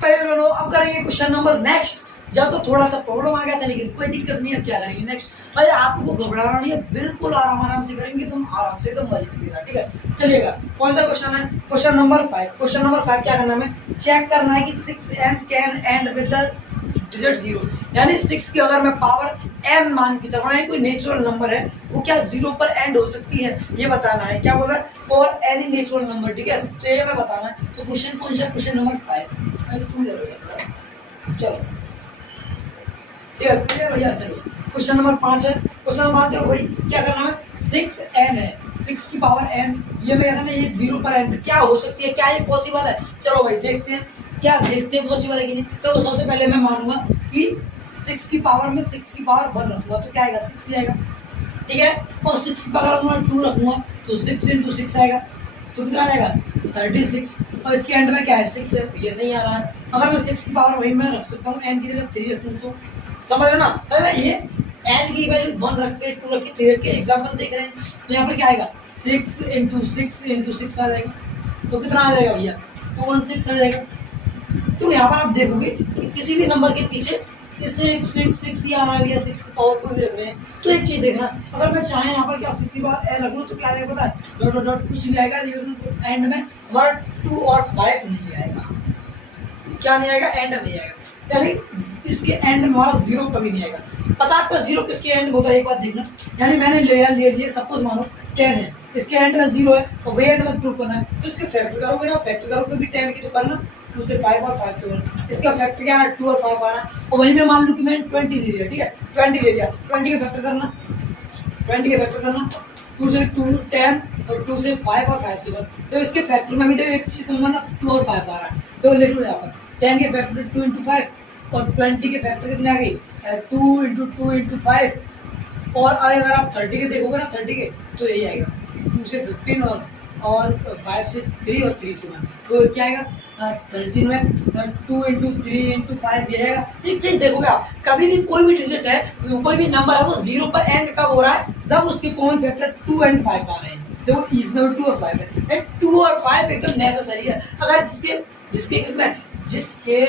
पहले अब करेंगे क्वेश्चन नंबर नेक्स्ट। जब तो थोड़ा सा प्रॉब्लम आ गया था लेकिन कोई दिक्कत नहीं है, अब क्या करेंगे नेक्स्ट। भाई आपको घबराना नहीं है, बिल्कुल आराम से करेंगे, तुम आराम से एकदम मजे से। ठीक है चलिएगा, कौन सा क्वेश्चन है? Question number 5। क्वेश्चन नंबर 5 क्या करना है? चेक करना है कि 6n can and with the digit 0, यानी 6 की अगर मैं पावर n मान की तरह है, कोई नेचुरल नंबर है, वो क्या 0 पर एंड हो सकती है, ये बताना है। क्या बोल रहा है? For any natural number. ठीक है, तो ये मैं बताना है। तो क्वेश्चन कौन सा? Question number 5। चलो क्लियर भैया। चलो क्वेश्चन नंबर 5 है। क्वेश्चन नंबर 5 देखो भाई क्या करना है? 6n है, 6 की पावर n, ये मैं कहता ना ये 0 पर एंड क्या हो सकती है, क्या ये पॉसिबल है? चलो भाई देखते हैं, क्या देखते हैं पॉसिबल है कि नहीं। तो सबसे पहले मैं मानूंगा कि 6 की पावर में 6 की पावर 1 रखूंगा तो क्या आएगा? 6 ही आएगा। ठीक है, और 6 की पावर में 2 रखूंगा तो 6 × 6 आएगा, तो कितना आएगा? 36। और इसके एंड में क्या है? 6 है, ये नहीं आ रहा है। अगर मैं 6 की पावर वही मैं रख सकता हूँ, n की जगह 3 रखूँ तो समझ रहे हो ना? मैं ये n की वैल्यू 1 रख के 2 रख के 3 रख के एग्जांपल देख रहे हैं, तो यहाँ पर क्या आएगा? 6 × 6 आ जाएगा, तो कितना आ जाएगा भैया? 216 आ जाएगा। तो यहाँ पर आप देखोगे कि किसी भी नंबर के पीछे 6 ही आ रहा है भैया, 6 की पावर को भी रख रहे हैं। तो एक चीज देखना, अगर मैं चाहे यहाँ पर क्या 6 की पावर n रख लूँ तो क्या आएगा पता है? डॉट डॉट डॉट कुछ भी आएगा, एंड में हमारा 2 और 5 नहीं आएगा। क्या नहीं आएगा? एंड नहीं आएगा, यानी इसके एंड में हमारा 0 कभी नहीं आएगा। पता आपका 0 किसके एंड में होता है? एक बात देखना, यानी मैंने ले लिए सपोज मानो 10 है, इसके एंड में 0 है और वही एंड में प्रूफ करना है, तो इसके फैक्टर करोगे ना, फैक्टर करोगे भी 10 की तो करना 2 से 5 और 5 से 1, इसका फैक्टर क्या है? 2 और 5 आ रहा है, और वही में मान लूँ कि मैंने 20 ले लिया। ठीक है, 20 ले लिया, 20 के फैक्टर करना, 20 के फैक्टर करना 2 से 2 10 और 2 से 5 और 5 से 1, तो इसके फैक्टर में भी जो एक चीज करूँगा ना 2 और 5 आ रहा है, तो लिख लो यहाँ पर 10 के फैक्टर 2 × 5 और 20 के फैक्टर कितने आ गई? 2 × 2 × 5, और अगर आप 30 के देखोगे ना 30 के तो यही आएगा 2 से 15 और 5 से 3 और 3 से 1, तो क्या आएगा? 13 में 2 × 3 × 5 ये आएगा। एक चीज देखोगे आप, कभी भी कोई भी डिजिट है, कोई भी नंबर है, वो 0 पर एंड कब हो रहा है? जब उसके कॉमन फैक्टर 2 और 5 आ रहे हैं। देखो इसमें 2 और 5 है, 2 और 5 एकदम नेसेसरी है। अगर जिसके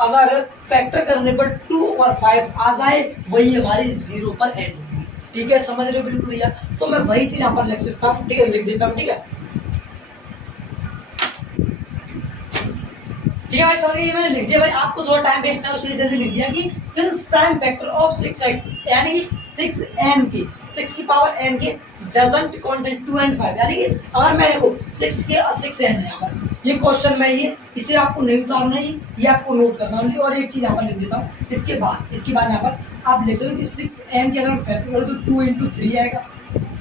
अगर फैक्टर करने पर 2 और 5 आ जाए, वही हमारी 0 पर एंड होगी। ठीक है, समझ रहे हो बिल्कुल भैया? तो मैं वही चीज यहाँ पर लिख सकता हूँ। ठीक है, लिख देता हूँ। ठीक है भाई, समझ गए? मैंने लिख दिया भाई, आपको थोड़ा टाइम वेस्ट है उसलिए जल्दी लिख दिया कि since prime factor of 6x यानी कि 6n की 6 की पावर n के डजंट कंटेन 2 और 5, यानी कि अगर मैं देखो 6 के और 6n है यहाँ पर, ये क्वेश्चन में ये इसे आपको नहीं उतारना ही, ये आपको नोट करना है। और एक चीज यहाँ पर लिख देता हूँ, इसके बाद यहाँ पर आप लिख सकते हो कि 6n के अगर फैक्टर करो तो 2 × 3 आएगा,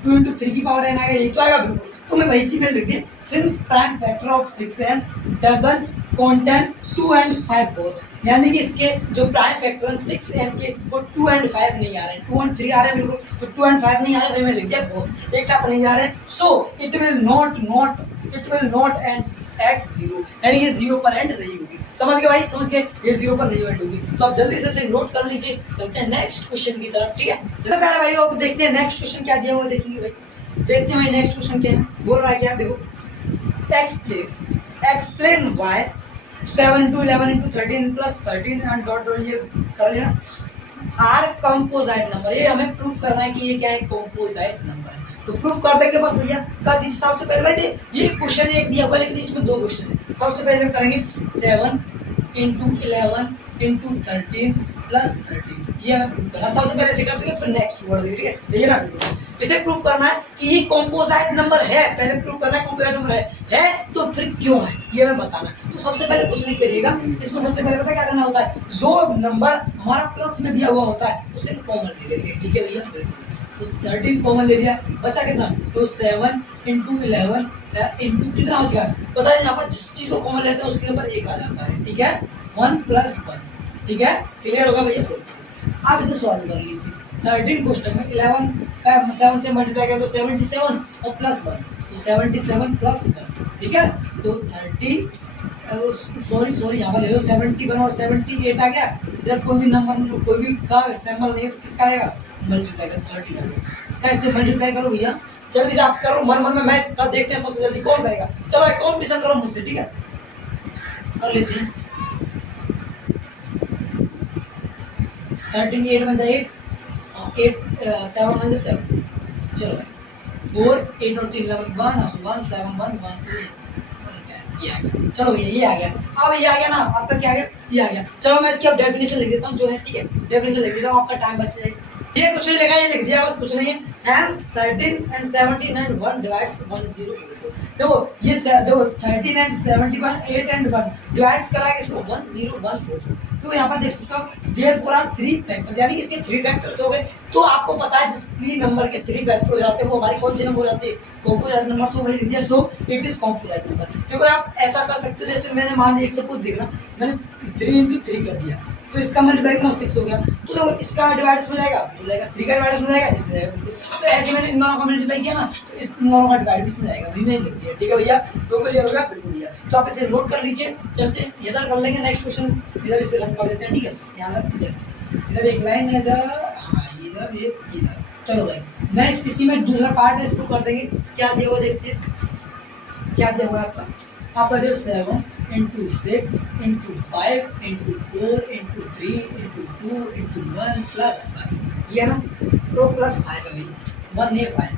2 × 3 की पावर n आएगा, यही तो आएगा बिल्कुल। तो मैं वही चीज में लिख दी, since prime factor of 6n doesn't contain 2 और 5 बोथ, यानी कि इसके जो प्राइम फैक्टर 6n के वो 2 और 5 नहीं आ रहे हैं, 2 और 3 आ रहे हैं बिल्कुल, तो 2 और 5 नहीं आ रहे, मैं लिख दिया बोथ एक साथ नहीं आ रहे। So it will not end at 0, यानी कि 0 पर एंड नहीं होगी। समझ गए भाई, समझ गए, ये 0 पर नहीं बैठ होगी। तो आप जल्दी से इसे नोट कर लीजिए, चलते हैं नेक्स्ट क्वेश्चन की तरफ, ठीक है। तो प्यारे भाई लोग देखते हैं नेक्स्ट क्वेश्चन क्या दिया हुआ है, देखेंगे भाई, देखते हैं भाई नेक्स्ट क्वेश्चन क्या है, बोल रहा है क्या, देखो, explain why 7 into 11 into 13 plus 13 and dot dot ये कर लेना आर कंपोजाइट नंबर। ये हमें प्रूव करना है कि ये क्या है, कंपोजाइट नंबर है। तो प्रूव कर देंगे बस भैया, कर दीजिए। सबसे पहले भाई ये क्वेश्चन एक दिया होगा लेकिन इसमें दो क्वेश्चन है। सबसे पहले हम करेंगे 7 into 11 into 13 plus 13, ये हमें प्रूव करना है। सबसे पहले इसे कर देंगे, फिर नेक्स्ट वर्ड देंगे, ठीक है। ये ना इसे प्रूव करना है कि ये कंपोजाइट नंबर है, पहले प्रूव करना है कंपोजाइट नंबर है तो फिर क्यों है ये हमें बताना है। तो सबसे पहले कुछ नहीं करिएगा, इसमें सबसे पहले पता क्या करना होता है, जो नंबर हमारा प्लस में दिया हुआ होता है उसे कॉमन ले लेंगे, ठीक है भैया। तो 13 कॉमन ले लिया, बचा कितना, तो 7 into 11 इंटू कितना बचा, पता है यहाँ पर जिस चीज को कॉमन लेते हैं उसके ऊपर एक आ जाता है, ठीक है, 1 + 1, ठीक है, क्लियर होगा भैया। आप इसे सॉल्व कर लीजिए। 13 क्वेश्चन में 11 का 7 से मल्टीप्लाई करें तो 77 और प्लस 1, तो 77 + 1, ठीक है। तो 30 सॉरी यहाँ पर ले लो 71 और 78 आ गया। इधर कोई भी नंबर कोई भी का सैंपल नहीं है तो किसका आएगा, मल्टीप्लाई कर 30 का लो, इसका इससे मल्टीप्लाई करो भैया, जल्दी से आप करो, मन में मैं सब देखते हैं सबसे जल्दी कौन करेगा। चलो एक कॉम्पिटिशन करो मुझसे, ठीक है, कर लेते हैं। 13 8 × 8 8 7 × 7, चलो 4 8 और 3 11 1 7 1 1 2, ये आ गया। चलो भैया ये आ गया, अब ये आ गया ना, आपका क्या आ गया, ये आ गया। चलो मैं इसकी अब डेफिनेशन लिख देता हूँ जो है, ठीक है, डेफिनेशन लिख देता हूँ, आपका टाइम बच जाएगा। ये कुछ नहीं लिखा, ये लिख दिया बस, कुछ नहीं है। Hence 13 and 17 and 1 divides 1 0। देखो ये देखो 13 and 71 8 and 1 डिवाइड्स करा इसको 1 0 1 4। तो यहाँ पर देख सकते हो देयरफॉर आर 3 फैक्टर, यानी कि इसके 3 फैक्टर्स हो गए। तो आपको पता है जिस भी नंबर के 3 फैक्टर हो जाते हैं वो हमारी कौन सी नंबर हो जाती है, कंपोजिट नंबर। सो वही लिख दिया, सो इट इज कंपोजिट नंबर। देखो आप ऐसा कर सकते हो, जैसे मैंने मान लिया एक सपोज देखना, मैंने 3 × 3 कर दिया तो इसका मल्टीप्लाई करना 6 हो गया। तो देखो इसका डिवाइड इसमें जाएगा, तो जाएगा 3 का डिवाइड इसमें जाएगा, इसमें जाएगा। तो ऐसे मैंने इन दोनों का मल्टीप्लाई किया ना, तो इस दोनों का डिवाइड इसमें जाएगा, वही मैंने लिख दिया, ठीक है भैया। तो क्लियर हो गया, बिल्कुल भैया। तो आप इसे नोट कर लीजिए, चलते हैं इधर कर लेंगे नेक्स्ट क्वेश्चन, इधर इसे रफ कर देते हैं, ठीक है। यहाँ इधर एक लाइन है जा, हाँ इधर एक इधर, चलो भाई नेक्स्ट इसी में दूसरा पार्ट है, इसको कर देंगे। क्या दिया हुआ देखते हैं, क्या दिया हुआ आपका, आप कर 7 into 6 into 5 into 4 into 3 into 2 into 1 plus 5, ये ना, तो प्लस 5 है भाई, 1 ये 5,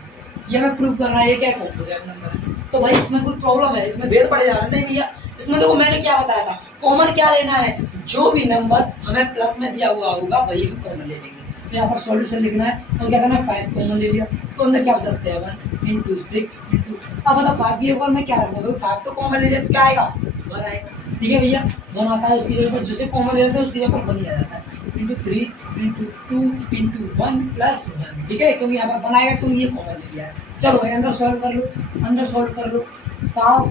ये हमें प्रूव करना है ये क्या है, कंपोजिट नंबर। तो भाई इसमें कोई प्रॉब्लम है, इसमें भेद पड़े जा रहा है, नहीं भैया। इसमें देखो मैंने क्या बताया था, कॉमन क्या लेना है, जो भी नंबर हमें प्लस में दिया हुआ होगा वही हम कॉमन ले लेंगे। तो यहाँ पर सॉल्यूशन लिखना है, तो क्या करना है, 5 कॉमन ले लिया, तो अंदर क्या बचा 7 into 6 into, अब बता 5 के ऊपर मैं क्या रखूंगा, 5 तो कॉमन ले लिया तो क्या आएगा, 1 आएगा, ठीक है भैया। 1 आता है, उसकी जगह पर जिसे कॉमन ले लेते हैं उसकी जगह पर 1 ही आ जाता है, into 3 into 2 into 1 plus 1, ठीक है, क्योंकि यहाँ पर 1 आएगा तो ये कॉमन ले लिया है। चलो भाई अंदर सॉल्व कर लो, अंदर सॉल्व कर लो। 7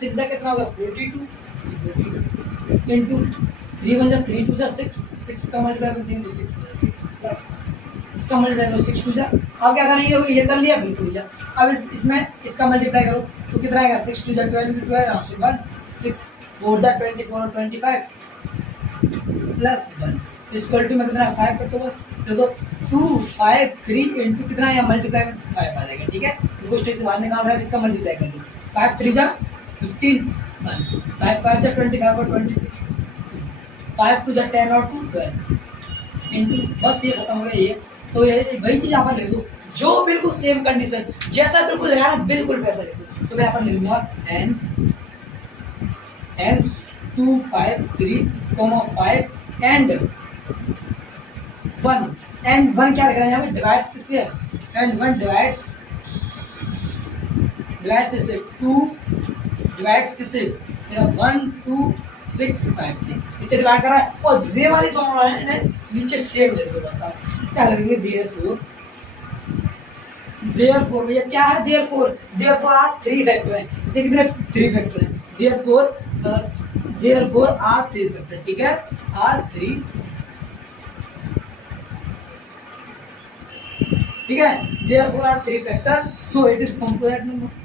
6 का कितना होगा, 42 into 3 1 3 2 6 6 का मल्टीप्लाई बन तो 6 प्लस इसका मल्टीप्लाई करो 6 2 जा, अब क्या करना है, ये कर लिया बिल्कुल भैया। अब इसमें इसका मल्टीप्लाई करो तो कितना आएगा, 6 2 जा 12 12 1 6 4 जा 24 और 25 प्लस 1 इक्वल टू में कितना 5 कर, तो बस देखो 2 5 3 इंटू कितना है, मल्टीप्लाई में 5 आ जाएगा, ठीक है। देखो स्टेज से बाहर निकाल रहा है, इसका मल्टीप्लाई कर लो, 5 3 जा 15 1 5 5 जा 25 और 26 5 2 जा 10 और 2 12 इंटू, बस ये खत्म हो गया ये। तो ये वही चीज यहाँ पर लिख दो, जो बिल्कुल सेम कंडीशन जैसा बिल्कुल है ना, बिल्कुल वैसा लिख दो। तो मैं यहाँ पर लिख दूंगा hence 2 5 3 5 and 1 and 1 क्या लिख रहा है यहाँ पे, डिवाइड्स किससे है, and 1 डिवाइड्स इससे 2 डिवाइड्स किससे, 1 2 6 5 से इससे डिवाइड कर रहा है। और जे वाली जो है नीचे सेम लिख दो बस। आप क्या लिखेंगे, देयरफॉर भैया क्या है, देयरफॉर आर 3 फैक्टर है, इसे कितने 3 फैक्टर है, देयरफॉर आर 3 फैक्टर, ठीक है, आर 3, ठीक है, therefore are 3 factor, so it is composite number.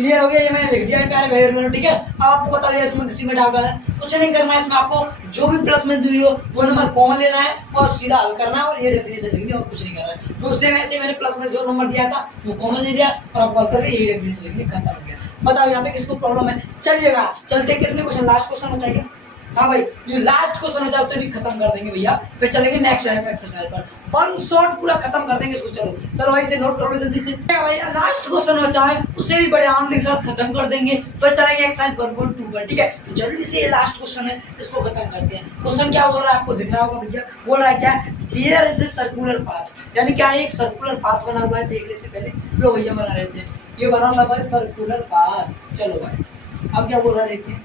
Clear हो गया? ये मैंने लिख दिया है प्यारे भाई और बहनों, ठीक है। अब आपको बताओ यार इसमें किसी में डाउट है? कुछ नहीं करना है इसमें, आपको जो भी प्लस में दी हो वो नंबर कॉमन लेना है और सीधा हल करना है और ये डेफिनेशन लिखनी है और कुछ नहीं करना है। तो सेम ऐसे मैंने प्लस में जो नंबर दिया था वो कॉमन ले लिया और आपको हल करके ये डेफिनेशन लिखनी, खत्म हो गया। बताओ यहाँ तक किसको प्रॉब्लम है? चलिएगा चलते कितने क्वेश्चन, लास्ट क्वेश्चन बचाएंगे। हाँ भाई ये लास्ट क्वेश्चन बचा तो भी खत्म कर देंगे भैया, फिर चलेंगे नेक्स्ट एक्सरसाइज पर। वन शॉट पूरा खत्म कर देंगे इसको। चलो चलो भाई इसे नोट करो जल्दी से। भाई लास्ट क्वेश्चन बचा है उसे भी बड़े आनंद के साथ खत्म कर देंगे, फिर चलेंगे एक्सरसाइज 1.2 पर, ठीक है। तो जल्दी से ये लास्ट क्वेश्चन है, इसको खत्म करते हैं। क्वेश्चन क्या बोल रहा है आपको दिख रहा होगा भैया, बोल रहा है क्या, here is a circular path, यानी क्या है एक सर्कुलर पाथ बना हुआ है, देख लेते पहले। लो भैया बना रहे थे, ये बना हुआ है सर्कुलर पाथ। चलो भाई अब क्या बोल रहा है देखिए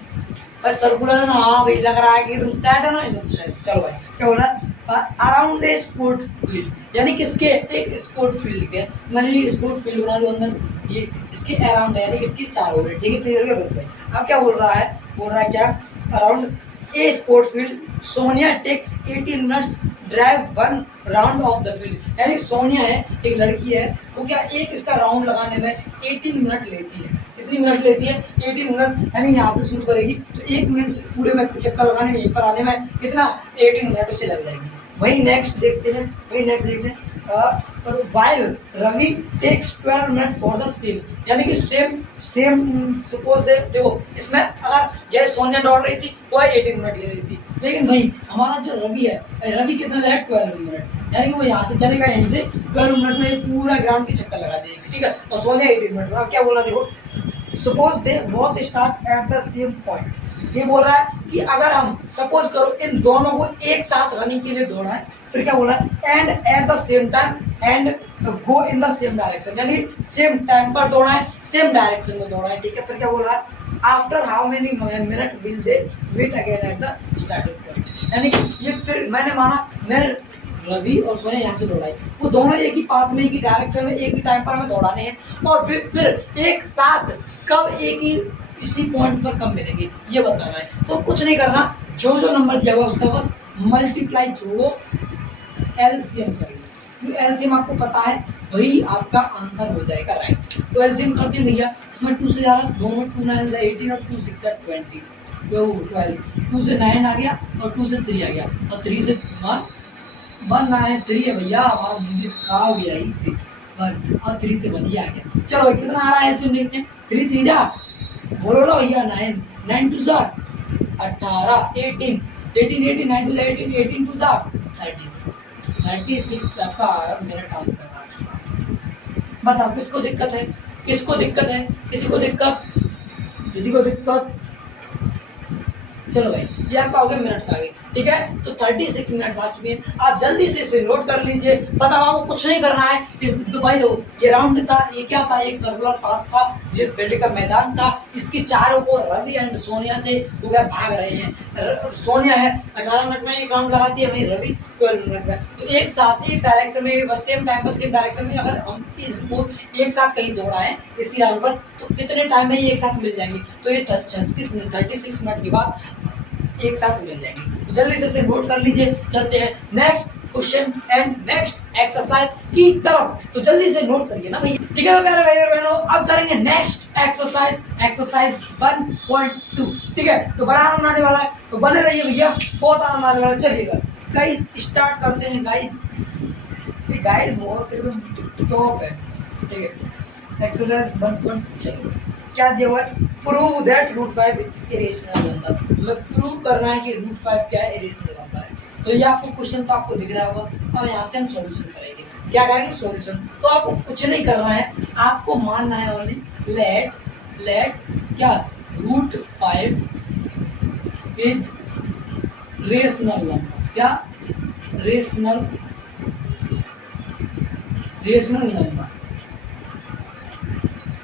भाई, सर्कुलर है ना, हाँ भाई लग रहा है कि एकदम सेट है ना, एकदम सेट। चलो भाई क्या बोल रहा है, अराउंड ए स्पोर्ट फील्ड, यानी किसके, एक स्पोर्ट फील्ड के, मैंने स्पोर्ट फील्ड बना लो अंदर, ये इसके अराउंड है यानी इसके चारों ओर, ठीक है। क्लियर हो गया? अब क्या बोल रहा है, बोल रहा है क्या, around a sport field Sonia takes 18 minutes drive one round of the field, यानी सोनिया है एक लड़की है, वो क्या एक इसका राउंड लगाने में 18 मिनट लेती है। कितनी मिनट लेती है? 18 मिनट, यानी यहाँ से शुरू करेगी तो 1 मिनट पूरे में चक्कर लगाने में, यहीं पर आने में कितना 18 मिनट उसे लग जाएगी। वही नेक्स्ट देखते हैं, while Ravi takes 12 minute for the same, यानी कि सेम सपोज देखो इसमें अगर जैसे सोनिया दौड़ रही थी वो 18 मिनट ले रही थी, लेकिन भाई हमारा जो रवि है, रवि कितना ले 12 मिनट, यानी कि वो यहाँ से चलेगा, यहीं से 12 मिनट में पूरा ग्राउंड की चक्कर लगा देगी, ठीक है। और सोनिया 18 मिनट में। क्या बोला देखो, suppose they both start at the same point, ये बोल रहा है कि अगर हम सपोज करो इन दोनों को एक साथ रनिंग के लिए दौड़ा है, फिर क्या बोल रहा है, and at the same time and go in the same direction, यानी सेम टाइम पर दौड़ा है, सेम डायरेक्शन में दौड़ा है, ठीक है। फिर क्या बोल रहा है, after how many minute will they meet again at the starting point, यानी कि ये फिर मैंने रवि और सोनिया यहाँ से दौड़ाई, वो दोनों एक ही पाथ में, एक ही डायरेक्शन में, एक ही टाइम पर हमें दौड़ाने हैं, और फिर एक साथ कब एक ही इसी पॉइंट पर कब मिलेंगे ये बताना है। तो कुछ नहीं करना, जो जो नंबर दिया हुआ उसका बस मल्टीप्लाई जोड़ो, एलसीएम करेंगे, एलसीएम आपको पता है वही आपका आंसर हो जाएगा, राइट। तो एलसीएम करते हैं भैया, इसमें 2 से जा रहा, दोनों 2 9 से 18 और 2 6 से 20, 12, 2 से 9 आ गया और 2 से 3 आ गया और 3 से 1 9 3 है भैया, हमारा मुझे खा हो गया इसे 1 और 3 से 1 आ गया। चलो भाई कितना आ रहा है एलसीएम देखते हैं, 3 3 जा बोलो ना भैया, 9 9 2 जा 18 18 18 9 2 18 18 2 जा 36 आपका मेरा आंसर आ चुका। बताओ किसको दिक्कत है, किसको दिक्कत है, किसी को दिक्कत। चलो भाई ये आपका हो गया मिनट्स आ गए, ठीक है। तो 36 मिनट्स आ चुके हैं, आप जल्दी से इसे नोट कर लीजिए। पता आपको कुछ नहीं करना है, इस तो भाई देखो ये राउंड था, ये क्या था, एक सर्कुलर पाथ था, जो फील्ड का मैदान था, इसके चारों ओर रवि एंड सोनिया थे, वो क्या भाग रहे हैं। सोनिया है 18 मिनट में एक राउंड लगाती है, वही रवि 12 मिनट में। तो एक साथ एक डायरेक्शन में बस सेम टाइम पर सेम डायरेक्शन में अगर हम इसको एक साथ कहीं दौड़ाएं इसी राउंड पर, तो कितने टाइम में ये एक साथ मिल जाएंगे, तो ये 36 मिनट के बाद एक साथ मिल जाएंगे। तो जल्दी से इसे नोट कर लीजिए, चलते हैं next question and next exercise की तरफ। तो जल्दी से नोट करिए ना भैया, ठीक है मेरे भाई और बहनों। अब करेंगे नेक्स्ट एक्सरसाइज 1.2, ठीक है। तो बड़ा आनंद आने वाला है, तो बने रहिए भैया, बहुत आनंद आने वाला है। चलिएगा गाइस स्टार्ट करते हैं गाइस बहुत एकदम टॉप है, ठीक है। एक्सरसाइज 1.2 चलिए, क्या दिया हुआ है, prove that √5 is irrational number, हमें प्रूव करना है कि √5 क्या है, इरेशनल नंबर है। तो ये आपको क्वेश्चन तो आपको दिख रहा होगा, अब यहाँ से हम सॉल्यूशन करेंगे। क्या करेंगे, सॉल्यूशन। तो आपको कुछ नहीं करना है, आपको मानना है ओनली लेट क्या √5 इज रेशनल नंबर, क्या रेशनल नंबर,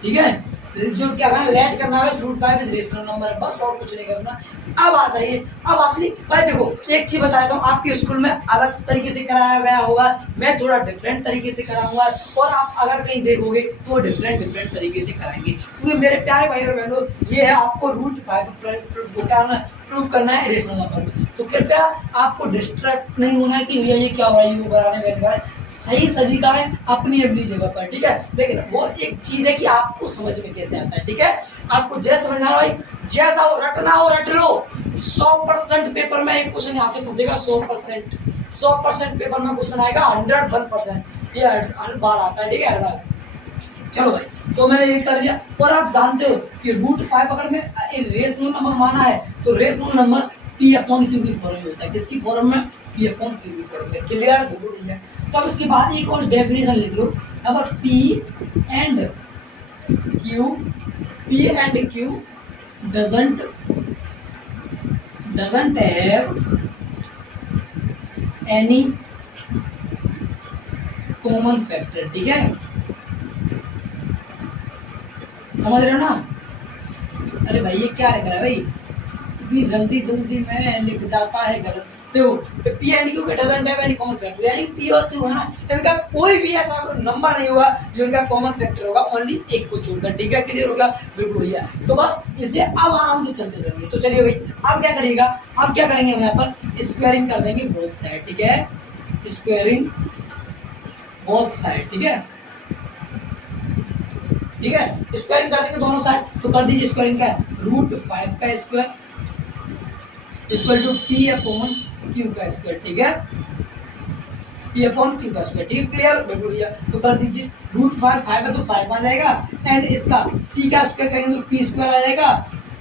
ठीक है। जो क्या करना है, लेट करना है, √5 इज रेशनल नंबर है, बस और कुछ नहीं करना। अब आ जाइए, अब असली भाई देखो एक चीज बताता हूँ, आपके स्कूल में अलग तरीके से कराया गया होगा, मैं थोड़ा डिफरेंट तरीके से कराऊंगा, और आप अगर कहीं देखोगे तो डिफरेंट तरीके से कराएंगे, क्योंकि मेरे प्यारे भाई और बहनों ये है आपको √5 प्रूव करना है रेशनल नंबर में। तो कृपया आपको डिस्ट्रैक्ट नहीं होना है कि भैया ये क्या हो रहा है, ये कराने वैसे सही सभी का है अपनी अपनी जगह पर, ठीक है। लेकिन वो एक चीज है कि आपको समझ में कैसे आता है, ठीक है। आपको जैसे समझना है भाई, जैसा हो रटना हो रट लो। 100% पेपर में एक क्वेश्चन यहाँ से पूछेगा, 100% पेपर में क्वेश्चन आएगा 101%, ये हर बार आता है, ठीक है, हर बार। चलो भाई, तो मैंने ये कर लिया। और आप जानते हो कि √5 अगर मैं रेशनल नंबर माना है तो रेशनल नंबर P/Q की फॉर्म में होता है। किसकी फॉर्म में? P/Q की फॉर्म में। क्लियर? बिल्कुल है। तो अब इसके बाद एक और डेफिनेशन लिख लो। अब P and Q doesn't have any common factor, ठीक है। समझ रहे हो ना? अरे भाई ये क्या लिख रहा है भाई, इतनी जल्दी जल्दी में लिख जाता है गलत। देखो P एंड Q के doesn't have any common factor, यानी P और Q है ना, इनका कोई भी ऐसा नंबर नहीं होगा जो इनका कॉमन फैक्टर होगा, ओनली एक को छोड़कर, ठीक है। क्लियर हो गया? बिल्कुल भैया। तो बस इससे अब आराम से चलते चलेंगे। तो चलिए भाई, अब क्या करिएगा, अब क्या करेंगे, हम यहाँ पर स्क्वायरिंग कर देंगे बोथ साइड, ठीक है। स्क्वायरिंग बोथ साइड, ठीक है, ठीक है। स्क्वायरिंग कर देंगे दोनों साइड। तो कर दीजिए स्क्वायरिंग क्या है, √5 का स्क्वायर इक्वल टू P/Q का स्क्वायर, ठीक है। P/Q का स्क्वायर, ठीक है। क्लियर? बिल्कुल भैया। तो कर दीजिए √5 है तो 5 आ जाएगा, एंड इसका P का स्क्वायर करेंगे तो P स्क्वायर आ जाएगा,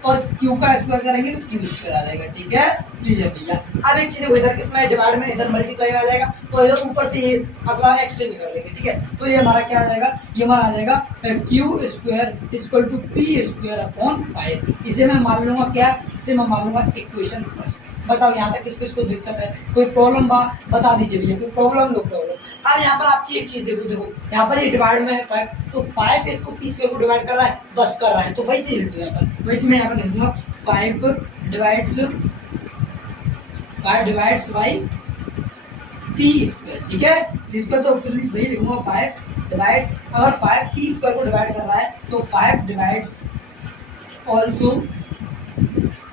और Q का स्क्वायर करेंगे तो Q स्क्वायर आ जाएगा, ठीक है। क्लियर भैया। अब एक चीज इधर किसमें डिवाइड में, इधर मल्टीप्लाई में आ जाएगा, तो इधर ऊपर से ये अगला एक्सचेंज कर लेंगे, ठीक है। तो ये हमारा क्या आ जाएगा, ये हमारा आ जाएगा Q square equal to P square upon 5। इसे मैं मान लूंगा क्या, इसे मैं मान लूंगा इक्वेशन फर्स्ट। बताओ यहाँ तक किस किस को दिक्कत है, कोई प्रॉब्लम बता दीजिए भैया, कोई प्रॉब्लम, नो प्रॉब्लम। अब यहाँ पर आप एक चीज देखो यहाँ पर ये डिवाइड में है 5, तो 5 इसको P स्क्वायर को डिवाइड कर रहा है, बस कर रहा है, तो वही चीज लिख दो यहाँ पर। वही मैं यहाँ पर लिख दूंगा 5 डिवाइड्स बाई P स्क्वायर, ठीक है। इसको तो फिर वही लिखूंगा 5 डिवाइड्स, अगर 5 P स्क्वायर को डिवाइड कर रहा है तो 5 डिवाइड्स ऑल्सो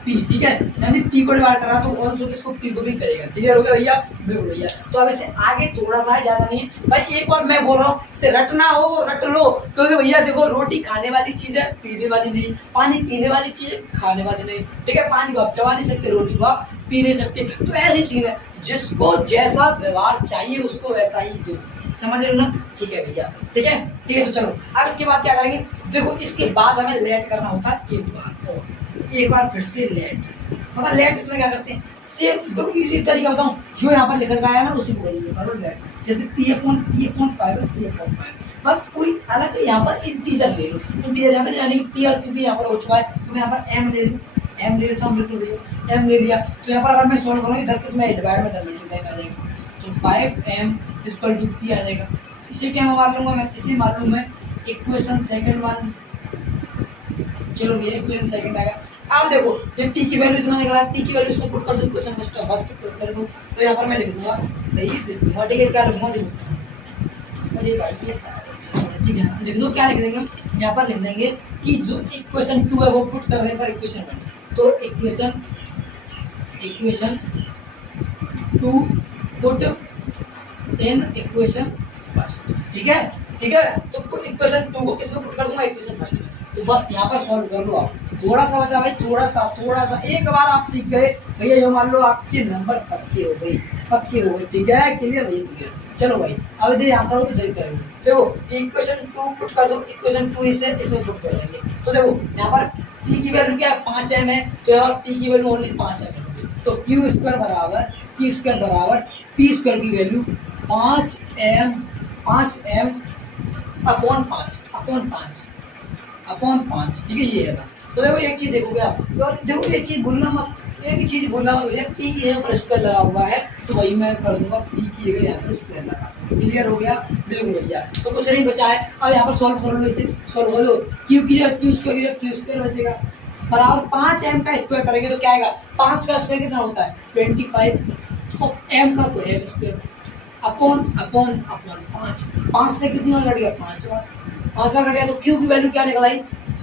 P, ठीक है। यानी P को डिवाइड कर रहा है तो ऑल्सो किसको, P को भी करेगा। क्लियर हो गया भैया? बिल्कुल भैया। तो अब इसे आगे थोड़ा सा, ज्यादा नहीं है भाई, एक बार मैं बोल रहा हूँ, इसे रटना हो वो रट लो, क्योंकि भैया देखो रोटी खाने वाली चीज है, पीने वाली नहीं। पानी पीने वाली चीज है, खाने वाली नहीं, ठीक है। पानी को आप चबा नहीं सकते, रोटी को आप पी नहीं सकते। तो ऐसी सीन है, जिसको जैसा व्यवहार चाहिए उसको वैसा ही दो। समझ रहे हो ना? ठीक है भैया, ठीक है, ठीक है। तो चलो अब इसके बाद क्या करेंगे, देखो इसके बाद हमें लेट करना होता है एक बार फिर से लेट। मतलब लेट इसमें क्या करते हैं, सिर्फ तो इजी तरीका बताऊं, जो यहाँ पर लिख रखा है ना उसी को बोलेंगे, करो लेट। जैसे P/5 बस कोई अलग यहाँ पर इंटीजर ले लो, इंटीजर यहाँ पर, यानी P और Q यहाँ पर हो चुका है, तो मैं यहाँ पर M ले लूँ, M ले लेता हूँ, बिल्कुल M ले लिया। तो यहाँ पर अगर मैं सोल्व करूँ, इधर किसमें डिवाइड में, इधर मल्टीप्लाई में आ जाएगा, तो 5M इक्वल टू P आ जाएगा। इसे क्या मान लूंगा मैं, इसे मान लूँ मैं इक्वेशन सेकंड वन। चलो ये इक्वेशन सेकंड आएगा। अब देखो ये P की वैल्यू इतना निकला है, P की वैल्यू इसको पुट कर दो इक्वेशन फर्स्ट पुट कर दो, तो यहाँ पर मैं लिख दूंगा भाई, लिख दूंगा, ठीक है। क्या लिखूंगा, देखो अरे भाई ये ठीक है, लिख दो। क्या लिख देंगे हम यहाँ पर, लिख देंगे कि जो इक्वेशन 2 है वो पुट कर रहे हैं पर इक्वेशन 1, तो equation 2 put in equation first, ठीक है, ठीक है। तो इक्वेशन 2 को किसमें पुट कर दूंगा, इक्वेशन फर्स्ट। तो बस यहाँ पर सॉल्व कर लो आप, थोड़ा सा बचा भाई, थोड़ा सा एक बार आप सीख गए भैया, ये मान लो आपके नंबर पक्के हो गए, ठीक है। क्लियर भैया? क्लियर। चलो भाई अब इधर यहाँ करो, इधर करो। देखो इक्वेशन 2 पुट कर दो, इक्वेशन 2 इसे इसमें पुट कर देंगे। तो देखो यहाँ पर P की वैल्यू क्या है, 5M है, तो यहाँ पर P की वैल्यू ओनली 5M है, तो Q स्क्वायर बराबर P स्क्वायर की वैल्यू 5M अपॉन 5, ठीक है। ये है बस। तो देखो एक चीज देखोगे आप, तो देखो एक चीज भूलना मत भैया, P की यहाँ पर स्क्वायर लगा हुआ है, तो वही मैं कर दूंगा, P की जगह यहाँ पर स्क्वायर लगा। क्लियर हो गया? बिल्कुल भैया। तो कुछ नहीं बचा है, अब यहाँ पर सॉल्व कर लो, इसे सॉल्व कर लो। Q की जगह Q स्क्वायर बचेगा, बराबर 5M का स्क्वायर करेंगे तो क्या आएगा, 5 का स्क्वायर कितना होता है 25, और M का तो M स्क्वायर अपॉन 5 से कितनी बार कट गया, 5 बार कट गया। तो Q की वैल्यू क्या निकलाई,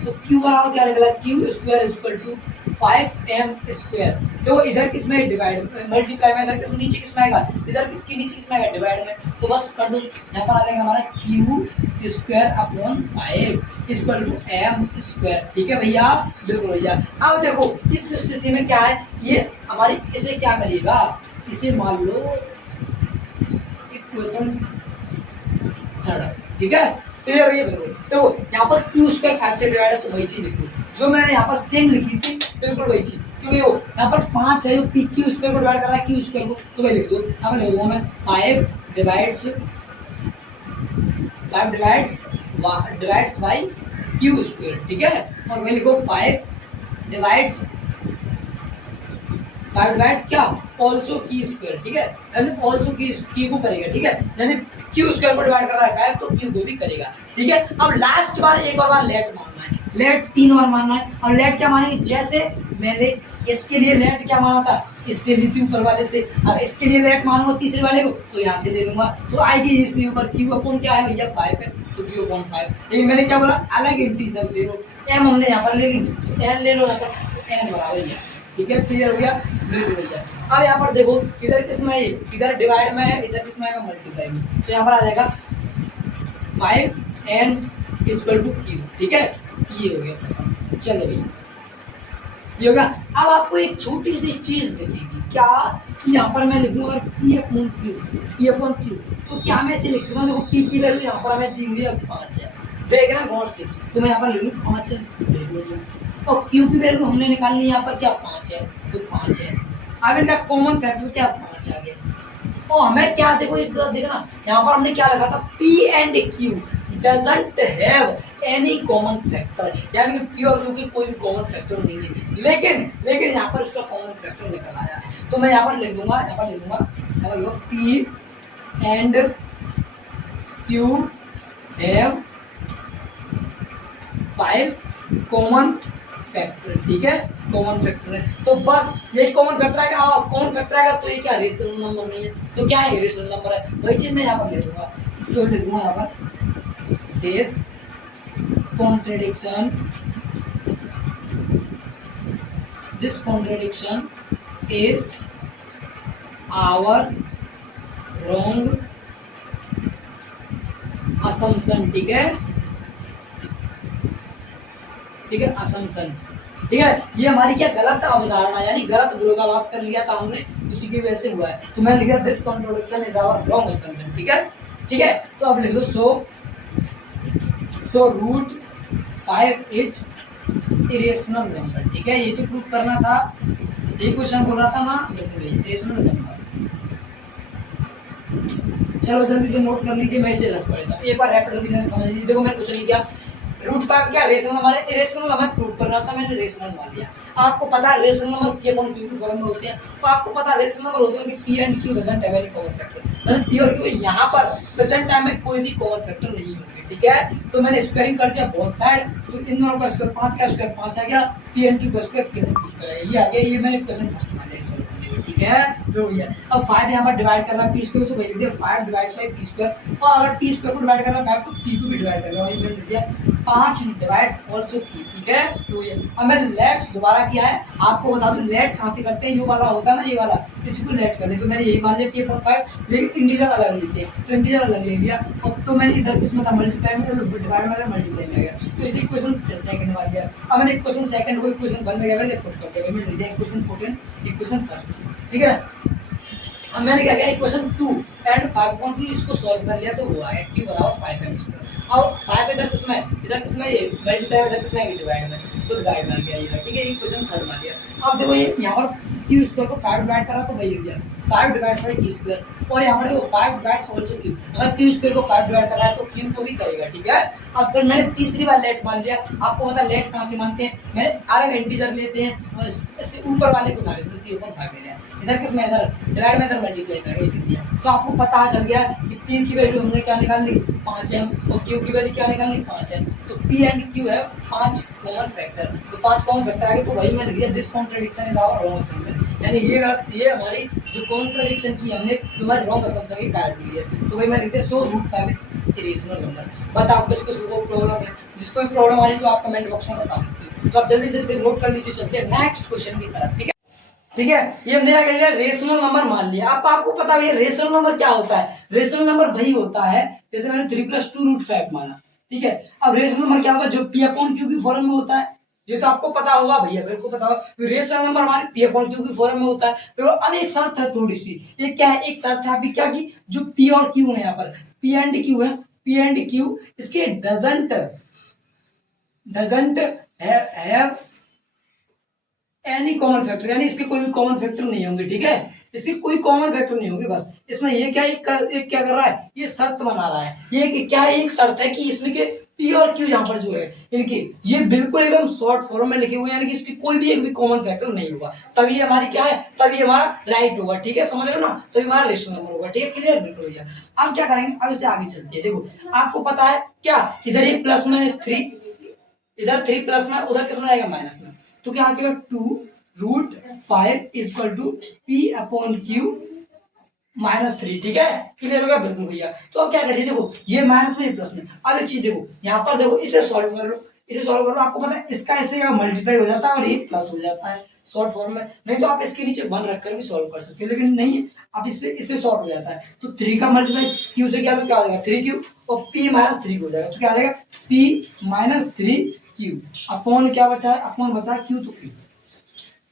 तो Q बराबर क्या निकला, Q square equal to 5M square तो इधर किसमें डिवाइड मल्टीप्लाई में, इधर किस नीचे किसमें आएगा, इधर किसके नीचे किसमें आएगा, डिवाइड में। तो बस कर दो, यहाँ पर आ जाएगा हमारा Q square upon 5 equal to M square. ठीक है भैया, बिल्कुल भैया। अब देखो इस स्थिति में क्या है, ये हमारी इसे क्या करिएगा, इसे मान लो इक्वेशन थर्ड। ठीक है, क्लियर भैया, बिल्कुल। देखो यहाँ पर क्यू स्क्वायर 5 से डिवाइड है, तो वही चीज लिखो जो मैंने यहाँ पर सेम लिखी थी, बिल्कुल वही चीज। क्योंकि वो यहाँ पर 5 है, क्यू स्क्वायर को डिवाइड कर रहा है क्यू स्क्वायर को, तो वही लिख दो। यहाँ पर लिखूंगा मैं 5 डिवाइड्स बाई क्यू स्क्वायर। ठीक है, और वही लिखो 5 डिवाइड्स क्या, ऑल्सो की स्क्वायर। ठीक है, यानी ऑल्सो की को करेगा। ठीक है, यानी क्यू स्क्वायर को डिवाइड कर रहा है 5, तो क्यू को भी करेगा। ठीक है, अब लास्ट बार एक और बार लेट मानना है, लेट 3 बार मानना है। और लेट क्या मानेंगे, जैसे मैंने इसके लिए लेट क्या माना था, इससे ली थी ऊपर वाले से, और इसके लिए लेट मानूंगा तीसरे वाले को, तो यहाँ से ले लूंगा, तो आएगी इसके ऊपर क्यू अपॉन क्या है भैया 5 है, तो क्यू अपॉन 5। लेकिन मैंने क्या बोला, अलग इंटीजर ले लो, एम हमने यहाँ पर ले ली, एन ले लो यहाँ पर, एन बराबर है। ठीक है, क्लियर हो गया, बिल्कुल हो गया। अब यहाँ पर देखो इधर किसमें है, इधर डिवाइड में है, इधर किसमें आएगा, मल्टीप्लाई में। तो यहाँ पर आ जाएगा 5n इक्वल टू क्यू। ठीक है, ये हो गया। चलो भैया, ये हो गया। अब आपको एक छोटी सी चीज दिखेगी, क्या, यहाँ पर मैं लिखूंगा p अपॉन क्यू, तो क्या मैं इसे लिख सकता हूँ, देखो p की वैल्यू यहाँ पर हमें दी हुई है 5 है, देखना गौर से, तो मैं यहाँ पर लिख लूँ 5 है, और क्यू की वैल्यू हमने निकालनी यहाँ पर क्या 5 है, तो 5 है। अब इनका कॉमन फैक्टर क्या 5 आ गया, और हमें क्या देखो एक देखना, यहाँ पर हमने क्या लगा था, p and q doesn't have any common factor, यानी कि p और q की कोई भी कॉमन फैक्टर नहीं है, लेकिन यहाँ पर उसका कॉमन फैक्टर निकल आया है। तो मैं यहाँ पर लिख दूंगा p and q have 5 common factor. ठीक है, कॉमन फैक्टर है, तो बस यही कॉमन फैक्टर आएगा। अब कॉमन फैक्टर आएगा तो ये क्या रेशनल नंबर नहीं है, तो क्या है, रेशनल नंबर है, वही चीज मैं यहाँ पर ले लूंगा, तो लिख दूंगा यहाँ पर this contradiction is our wrong assumption। ठीक है, असम्पशन। ठीक है, ये हमारी क्या गलत अवधारणा, यानी गलत विरोधाभास कर लिया था हमने, उसी की वजह से हुआ है। तो मैं लिखा this contradiction is our wrong assumption. ठीक है, तो अब लिख दो so root 5 is irrational number. ठीक है, ये तो प्रूफ करना था, ये क्वेश्चन बोल रहा था ना, इरेशनल नंबर। चलो जल्दी से नोट कर लीजिए, मैं इसे रख पड़ता हूँ, एक बार रैपिड रिवीजन समझ लीजिए। देखो मैंने कुछ नहीं किया, रूट 5 क्या रेशनल नंबर है, इरेशनल नंबर प्रूव कर रहा था, मैंने रेशनल मान लिया। आपको पता है rational number p upon q की फॉर्म में होते हैं, तो आपको पता है रेशनल नंबर होते हैं कि p and q doesn't have any common factor, मतलब p और q यहाँ पर प्रेजेंट टाइम में कोई भी कॉमन फैक्टर नहीं होंगे। ठीक है, तो मैंने स्क्वायरिंग कर दिया बोथ साइड, तो इन दोनों का स्क्वायर 5 का स्क्वायर 5 आ गया, p एंड q का square q and q square ये आ गया, ये मैंने क्वेश्चन फर्स्ट में दिया सॉल्व करने में। ठीक है, तो भैया अब 5 यहाँ पर डिवाइड कर रहा है p स्क्वायर, तो वही लिख दिया 5 डिवाइड्स बाय p स्क्वायर, और अगर p स्क्वायर को डिवाइड कर रहा है 5 तो p को भी डिवाइड कर रहा है, वही मैंने लिख दिया 5 डिवाइड्स आल्सो p। ठीक है, तो ये अब मैंने लेट्स दोबारा किया है, आपको बता दूं लेट कहां से करते हैं, ये वाला होता है ना, ये वाला, इसको लेट कर ले, तो मैंने यही मान लिया p अपॉन 5, लेकिन इंटीजर अलग लेते हैं, तो इंटीजर अलग ले लिया, अब तो मैंने इधर किसमें था मल्टीप्लाई में, डिवाइड में मल्टीप्लाई में आ गया, तो इसे इक्वेशन सेकंड वाला लिया। अब मैंने इक्वेशन सेकंड को इक्वेशन 1 में क्या कर दिया, पुट कर दिया, मैंने लिख दिया इक्वेशन 14 इक्वेशन फर्स्ट। ठीक है, अब मैंने क्या किया, इक्वेशन 2 एंड 5.2 इसको सॉल्व कर लिया, तो वो आ गया q बराबर 5m स्क्वायर। अब 5 इधर किसमें ये मल्टीप्लाई में, इधर किसमें डिवाइड में, तो डिवाइड में आ गया ये। ठीक है, इक्वेशन थर्ड में आ गया। अब देखो ये यहाँ पर q स्क्वायर को 5 डिवाइड करा, तो वही लिख दिया 5 डिवाइड्स बाय q स्क्वायर, और यहाँ पर देखो 5 डिवाइड्स आल्सो q, अगर q स्क्वायर को 5 डिवाइड कर रहा है तो q को भी करेगा। ठीक है, अब फिर मैंने तीसरी बार लेट मान लिया, आपको पता लेट कहाँ से मानते हैं, मैंने अलग इंटीजर लेते हैं और इससे ऊपर वाले को उठा लेते हैं, 3/5 ले लिया, इधर किस में, इधर डिवाइड में, इधर मल्टीप्लाई करके लिख दिया, तो आपको पता चल गया कि p की वैल्यू हमने क्या निकाल ली 5m, और q की वैल्यू क्या निकाल ली 5m, तो p एंड q है 5 कॉमन फैक्टर, तो 5 कॉमन फैक्टर आ गए, तो वही मैंने लिख दिया this contradiction is our wrong assumption, यानी ये हमारी जो कॉन्ट्रडिक्शन की हमने तुम्हारे रॉन्ग असम्पशन की काट ली है, तो वही मैं लिख दिया so root 5 is irrational number. बताओ किसको प्रॉब्लम है, जिसको भी प्रॉब्लम आ रही तो आप कमेंट बॉक्स में बता सकते हो। तो आप जल्दी से इसे नोट कर लीजिए, चलते हैं नेक्स्ट क्वेश्चन की तरफ। ठीक है, ठीक है, ये हमने क्या कर लिया, रेशनल नंबर मान लिया। अब आपको पता है रेशनल नंबर क्या होता है, रेशनल नंबर वही होता है जैसे मैंने 3+2√5 माना, ठीक है। अब रेशनल नंबर क्या होता है, जो P/Q की फॉर्म में होता है, ये तो आपको पता होगा भैया, मेरे को पता होगा। रेशनल नंबर हमारे P/Q की फॉर्म में होता है। तो अब एक शर्त है थोड़ी सी, ये क्या है, एक शर्त है आपकी क्या की, जो P और Q है, यहाँ पर P एंड Q है, P एंड Q इसके doesn't have any common factor, यानी इसके कोई भी कॉमन फैक्टर नहीं होंगे, ठीक है, इसके कोई कॉमन फैक्टर नहीं होंगे। बस इसमें ये क्या, एक क्या कर रहा है, ये शर्त बना रहा है, ये क्या है, एक शर्त है कि इसमें के पी और क्यू यहाँ पर जो है इनकी, ये बिल्कुल एकदम शॉर्ट फॉर्म में लिखे हुए हैं, यानी कि इसकी कोई भी एक भी कॉमन फैक्टर नहीं होगा, तभी हमारी क्या है, तभी हमारा राइट होगा, ठीक है, समझ रहे हो ना, तभी हमारा रेशनल नंबर होगा, ठीक है, क्लियर, बिल्कुल भैया। अब क्या करेंगे, अब इसे आगे चलते हैं। देखो आपको पता है क्या, इधर ये प्लस में 3, इधर 3 प्लस में, उधर किसमें आएगा माइनस में, तो क्या आ जाएगा 2√5 इक्वल टू P/Q -3, ठीक है, क्लियर हो गया, बिल्कुल भैया। तो अब क्या करिए, देखो ये माइनस में, ये प्लस में। अब एक चीज देखो यहाँ पर, देखो इसे सॉल्व कर लो, इसे सॉल्व कर लो, आपको पता है इसका इससे मल्टीप्लाई हो जाता है और ये प्लस हो जाता है शॉर्ट फॉर्म में, नहीं तो आप इसके नीचे 1 रखकर भी सॉल्व कर सकते हैं, लेकिन नहीं, आप इससे शॉर्ट हो जाता है। तो 3 का मल्टीप्लाई Q से किया तो क्या हो जाएगा 3Q, और P-3 हो जाएगा, तो क्या आ जाएगा P-3Q अपॉन क्या बचा है, अपॉन बचा Q, तो Q,